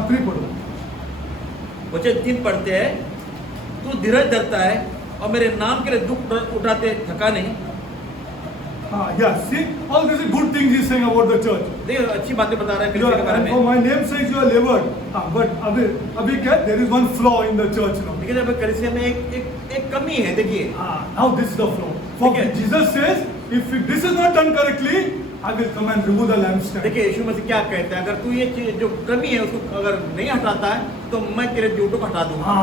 3 पढ़ो. वचन 3 पढ़ते हैं, तू धीरज धरता है और मेरे नाम के लिए दुख उठाते थका नहीं। Yeah, see, all these are good things he's saying about the church. देखिए अच्छी बातें बता रहा है You कलीसिया are, के बारे and for में। my name says you are labored. But अभी क्या? There is one flaw in the church now. लेकिन अब कलीसिया में एक कमी है। देखिए Now this is the flaw. For Okay. Jesus says, if this is not done correctly, I will come and remove the lampstand. देखिए यीशु मसीह क्या कहते हैं, अगर तू ये चीज जो कमी है उसको अगर नहीं हटाता है तो मैं तेरे जूटों को हटा दूंगा।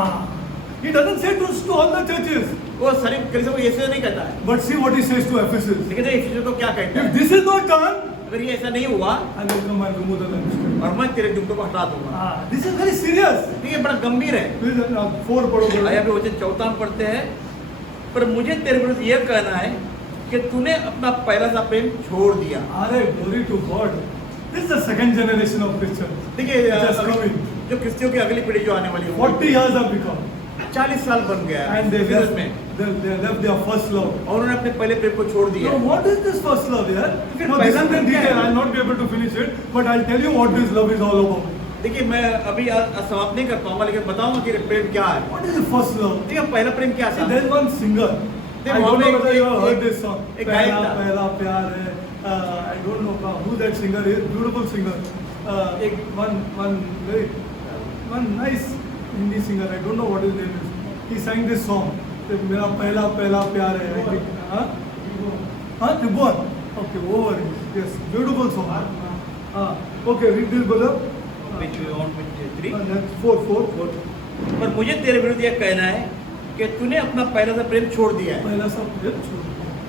He doesn't say to all the churches. वो सारी कलीसिया को ऐसे नहीं कहता है, But see what he says to Ephesus. लेकिन एफिसियों को क्या कहता If है, this is not done, अगर ये ऐसा नहीं हुआ I will come and remove the lampstand. और मैं तेरे जूटों को हटा दूंगा। This is very serious. ये बड़ा गंभीर है। Please, 4 पढ़ो brother. आया भी वचन 14 में पढ़ते हैं, पर मुझे तेरे विरुद्ध यह कहना है कि तूने अपना पहला सा प्रेम छोड़ दिया। Are glory to God. This is the second generation of Christians. देखिए Just coming. जो क्रिश्चियों की अगली पीढ़ी जो आने वाली है 40 years have become. 40 साल बन गया है And they बिजनेस left, में, they left their first love. और उन्होंने अपने पहले प्रेम को छोड़ दिया। Now, what is this first love here? फिर Now, this पहला is the प्रेम क्या detail. है? I'll not be able to finish it, but I'll tell you what this love is all about. देखिए मैं अभी समाप्त नहीं कर पाऊंगा, लेकिन बताऊंगा कि प्रेम क्या है। What is the first love? देखिए पहला प्रेम क्या See, था? there is one singer. I don't know whether you have heard this song. एक गायक पहला था। पहला प्यार है. I don't know who that singer is. Beautiful singer. One nice Hindi singer. I don't know what his name is. He sang this song. ये मेरा पहला प्यार है हाँ हाँ ribbon okay over yes beautiful song हाँ okay read this brother Which you want me to read? फोर पर मुझे तेरे विरुद्ध यह कहना है कि तूने अपना पहला सा प्रेम छोड़ दिया है। पहला सा प्रेम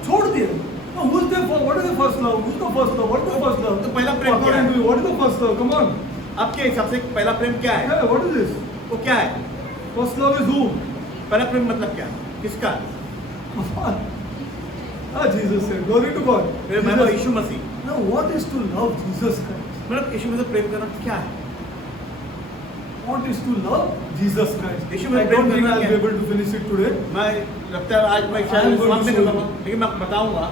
छोड़ दिया who's the what is the first love who's the first love what is the first love तो पहला प्रेम क्या है? what is the first love come on आपके हिसाब से पहला प्रेम क्या है? yeah what is this वो क्या है? first love is who पहला प्रेम मतलब क्या? किसका? come on ah Jesus said glory to God मैं यीशु मसीह। now what is to love Jesus Christ मतलब यीशु मसीह प्रेम करना क्या है? what is to love Jesus Christ Yeshu I में प्रेम don't think करना I'll क्या be है? able to finish it today मैं लगता है आज मैं शायद I'm going समाप्त to नहीं कर show you. पाऊंगा, लेकिन मैं बताऊंगा।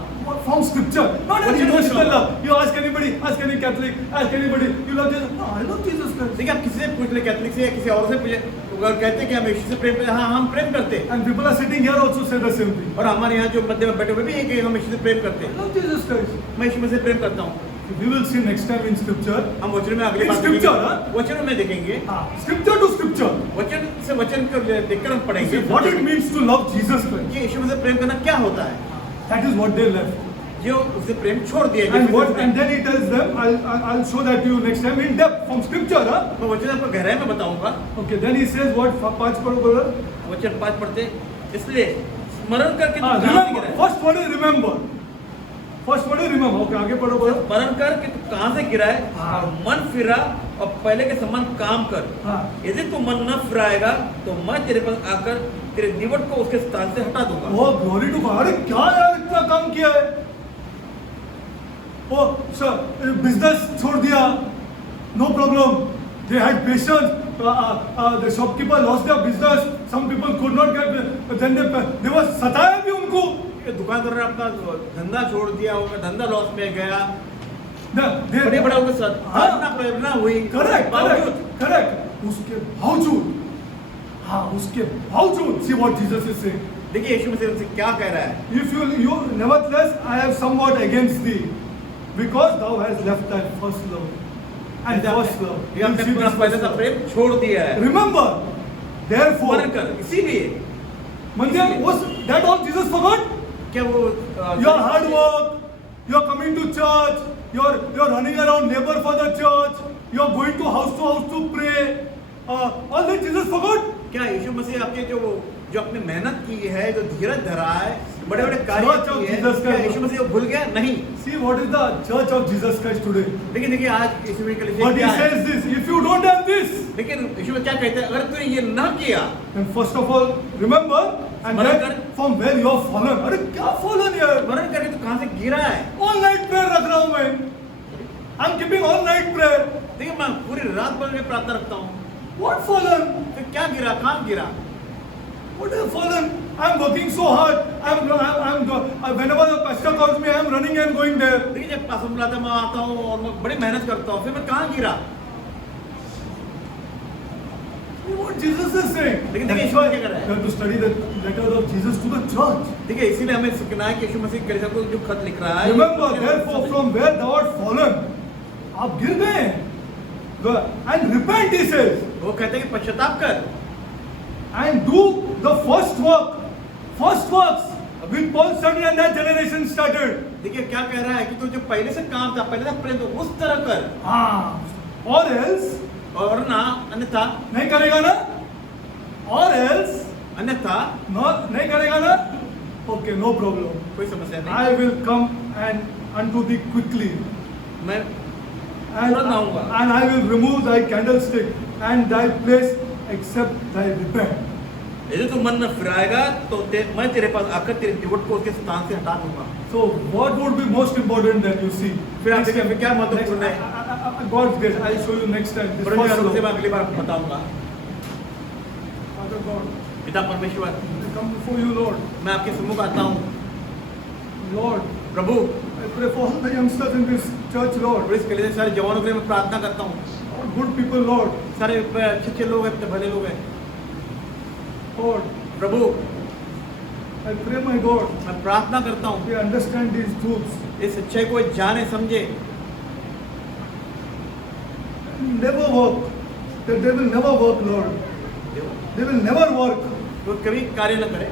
from scripture not What any is emotional scripture? love you ask anybody ask any Catholic ask anybody you love Jesus no I love Jesus Christ देखिए आप किसी से पूछ ले, कैथलिक से या किसी और से पूछे, अगर कहते हैं कि हम यीशु से प्रेम करते हैं, हाँ हम प्रेम करते हैं। and people are sitting here also say the same thing और हमारे यहाँ जो मध्य में बैठे हुए भी है कि हम यीशु से प्रेम करते I हैं। love Jesus Christ मैं यीशु मसीह से प्रेम करता हूँ। we will see next time in scripture हम वचन में अगली In बार scripture, देखेंगे। हाँ? वचन में देखेंगे, scripture to scripture वचन से वचन को देखकर हम see पढ़ेंगे what it means to love Jesus Christ कि यीशु मसीह से प्रेम करना क्या होता है, that is what they left जो उससे प्रेम छोड़ दिया and यीशु what से and Prem. then he tells them I'll show that to you next time in depth from scripture मैं वचन आपको गहराई में बताऊंगा। okay then he says what पांच पढ़ो brother वचन 5 पढ़ते, इसलिए स्मरण करके तू कहाँ से remember गिरा है? first word is remember okay आगे पढ़ो brother स्मरण कर कि तू कहाँ से गिरा है हाँ। और मन फिरा और पहले के समान काम कर। हाँ यदि तू मन न फिराएगा तो मैं तेरे पास आकर तेरे निवट को उसके स्थान से हटा दूंगा। oh glory to God अरे क्या यार इतना काम किया है oh sir business छोड़ दिया no problem they had patience the shopkeeper lost their business some people could not get then they was सताया भी उनको ये दुकानदार ने अपना धंधा छोड़ दिया, उनका धंधा लॉस में गया, they बड़े बड़े उनके साथ हाँ। प्रेरणा हुई, करेक्ट उसके बावजूद हाँ उसके बावजूद see what Jesus is saying देखिए यीशु मसीह उनसे क्या कह रहा है। if you nevertheless I have somewhat against thee because thou hast left thy first love and first love ये आपने अपना पहले सा प्रेम छोड़ दिया है। remember therefore स्मरण कर, इसीलिए Mandir was that all Jesus forgot क्या वो your hard work you're coming to church you're running around neighbor for the church you're going to house to pray all that Jesus forgot क्या यीशु मसीह आपके जो अपने मेहनत की है, जो धीरज धरा है, बड़े बड़े कार्य Church of किए हैं, Jesus क्या Christ। यीशु मसीह भूल गया? नहीं। see what is the church of Jesus Christ today लेकिन देखिए आज यीशु मसीह के लिए but he क्या है? says this if you don't have this लेकिन यीशु मसीह क्या कहते हैं, अगर तूने ये न किया then first of all remember and स्मरण then कर। from where you have fallen अरे क्या fallen यार स्मरण करके तू कहाँ से गिरा है? all night prayer रख रहा हूँ मैं I'm keeping all night prayer देखिए मैं पूरी रात भर में प्रार्थना रखता हूँ, what fallen तो क्या गिरा, कहाँ गिरा? what is fallen I'm working so hard I'm whenever the pastor calls me I'm running and going there देखिए जब पास बुलाता मैं आता हूँ और मैं बड़ी मेहनत करता हूँ, फिर मैं कहाँ गिरा? what Jesus is saying लेकिन that's देखिए why यीशु क्या कर रहा है? you have to study the letters of Jesus to the church देखिए इसीलिए हमें सीखना है कि यीशु मसीह कलीसिया को जो खत लिख रहा है, remember therefore from where thou art fallen आप गिर गए हैं and repent he says वो कहते हैं कि पश्चाताप कर and do the first works which Paul started and that generation started देखिए क्या कह रहा है कि तू जो पहले से काम था, पहले से प्रेम तो उस तरह कर, or else और ना अन्यथा नहीं करेगा ना or else अन्यथा no नहीं करेगा ना okay no problem कोई समस्या नहीं, I will come and unto thee quickly मैं and, तुरंत आऊंगा and I will remove thy candlestick and thy place except thy repent यदि तू मन न फिराएगा तो मैं तेरे पास आकर तेरे निवट को उसके स्थान से हटा दूंगा। so what would be most important that you see फिर आप Next देखिए time- फिर क्या महत्वपूर्ण है? God's grace I'll show you next time this परमेश्वर first से love. मैं अगली बार बताऊंगा। Father God पिता परमेश्वर, I come before you Lord मैं आपके सम्मुख आता हूँ। Lord Prabhu, I pray for all the youngsters in this church Lord और इसके लिए सारे जवानों के लिए मैं प्रार्थना करता हूँ। all good people Lord सारे अच्छे अच्छे लोग हैं, भले लोग हैं। Lord Prabhu, I pray my God मैं प्रार्थना करता हूँ they understand these truths इस सच्चाई को जाने समझे, never work that they will never work Lord they will never work वो कभी कार्य न करे,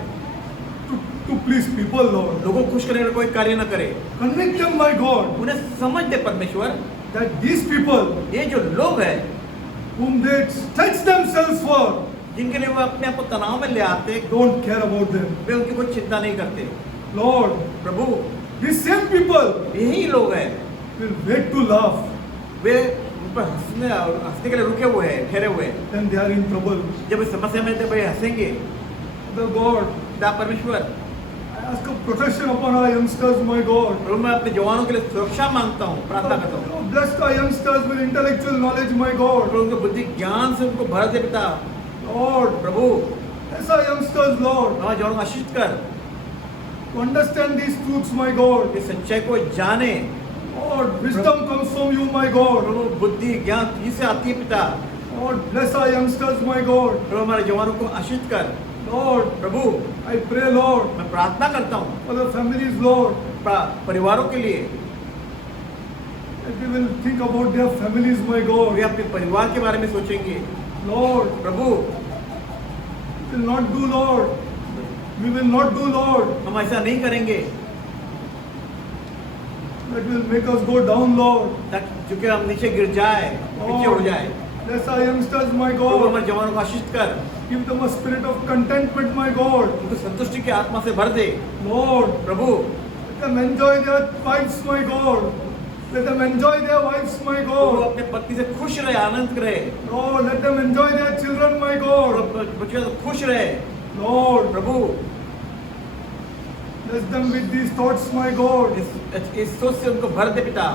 to please people, Lord. लोगों को खुश करने का कोई कार्य न करे, Convict them, my God, उन्हें समझ दे परमेश्वर, that these people ये जो लोग हैं whom they stretch themselves for जिनके लिए वो अपने आप को तनाव में ले आते, don't care about them. वे उनकी कोई चिंता नहीं करते। Lord, Prabhu, these same people यही लोग हैं, will wait to laugh वे उन पर हंसने के लिए रुके हुए हैं, ठहरे हुए हैं। when they are in trouble. जब इस समस्या में थे, वे हंसेंगे। The God, पिता परमेश्वर, I ask a protection upon our youngsters, my God. प्रभु मैं अपने जवानों के लिए सुरक्षा मांगता हूँ, प्रार्थना करता हूँ। Bless our youngsters with intellectual knowledge, my God. प्रभु उनके बुद्धि ज्ञान से उनको भर दे पिता। Lord, Prabhu bless our youngsters, Lord, हमारे जवानों को आशीष कर, to understand these truths, my God. इस सच्चाई को जाने। Lord, wisdom comes from you, my God. प्रभु बुद्धि ज्ञान तुझसे आती है पिता। Lord, bless our youngsters, my God. प्रभु हमारे जवानों को आशीष कर। Lord, Prabhu I pray, Lord, मैं प्रार्थना करता हूँ for the families, Lord, परिवारों के लिए, that they will think about their families, my way God. अपने परिवार के बारे में सोचेंगे। Lord, Prabhu we will not do, Lord. We will not do, Lord. हम ऐसा नहीं करेंगे That will make us go down, Lord. ताकि चूंकि हम नीचे गिर जाए, पीछे हो जाए। Bless our youngsters, my Prabhu God. हमारे जवानों को आशीष कर, Give them a spirit of contentment, my God. उनको संतुष्टि की आत्मा से भर दे। Lord, Prabhu let them enjoy their wives, my God. Let them enjoy their wives, my Prabhu God. अपने पत्नी से खुश रहे, आनंद रहे, Lord, let them enjoy their children, my God. बच्चों से खुश रहे। Lord, Prabhu bless them with these thoughts, my God. इस सोच से उनको भर दे पिता।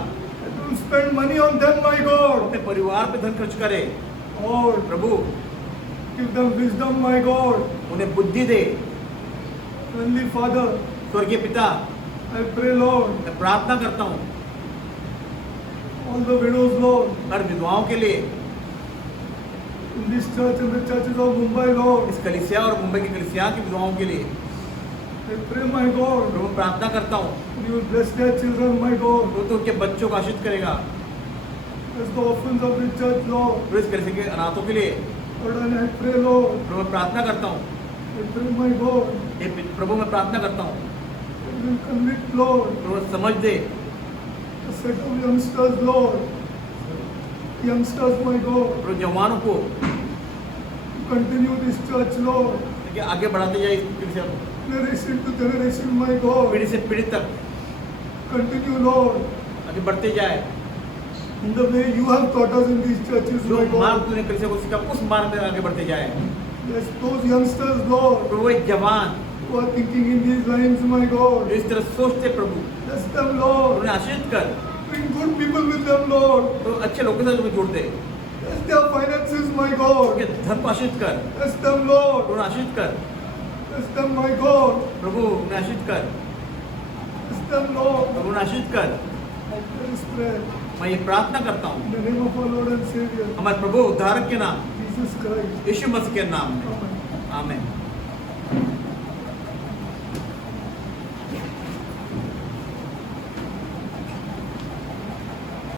Let them spend money on them, my God. अपने परिवार पे धन खर्च करे। Lord, Prabhu give them wisdom, my God. उन्हें बुद्धि दे। Heavenly Father, स्वर्गीय पिता, I pray, Lord, मैं प्रार्थना करता हूँ all the widows, Lord, हर विधवाओं के लिए, in this church and the churches of Mumbai, Lord. इस कलीसिया और मुंबई की कलीसिया की विधवाओं के लिए। I pray, my God, प्रभु प्रार्थना करता हूँ you will bless their children, my God. वो तो उनके बच्चों को आशीष करेगा। Bless the orphans of the church, Lord. प्रभु इस कलीसिया के अनाथों के लिए Lord, and I pray, Lord, प्रभु मैं प्रार्थना करता हूँ। I pray, my God, प्रभु मैं प्रार्थना करता हूँ, you will convict, Lord, प्रभु समझ दे a set of youngsters, Lord. Youngsters, my God, प्रभु जवानों को to continue this church, Lord. कि आगे बढ़ाते जाए इस कलीसिया को, Generation to generation, my God. पीढ़ी से पीढ़ी तक Continue, Lord, आगे बढ़ते जाए। in the way you have taught us in these churches, जो my मार्ग God. तूने कलीसिया को सिखा उस मार्ग में आगे बढ़ते जाए। Bless those youngsters, Lord, प्रभु एक जवान who are thinking in these lines, my जो God. इस तरह सोचते प्रभु Bless them, Lord. उन्हें आशीष कर, Bring good people with them, Lord. तो अच्छे लोगों के साथ तुम्हें जोड़ दे, Bless their finances, my God. उनके धन को आशीष कर, Bless them, Lord. उन्हें आशीष कर, Bless them, my God. प्रभु उन्हें आशीष कर, Bless them, Lord. प्रभु उन्हें आशीष कर। I pray this prayer मैं ये प्रार्थना करता हूँ in the name of our Lord and Savior, हमारे प्रभु उद्धारक के नाम, Jesus Christ. यीशु मसीह के नाम में, Amen. आमीन।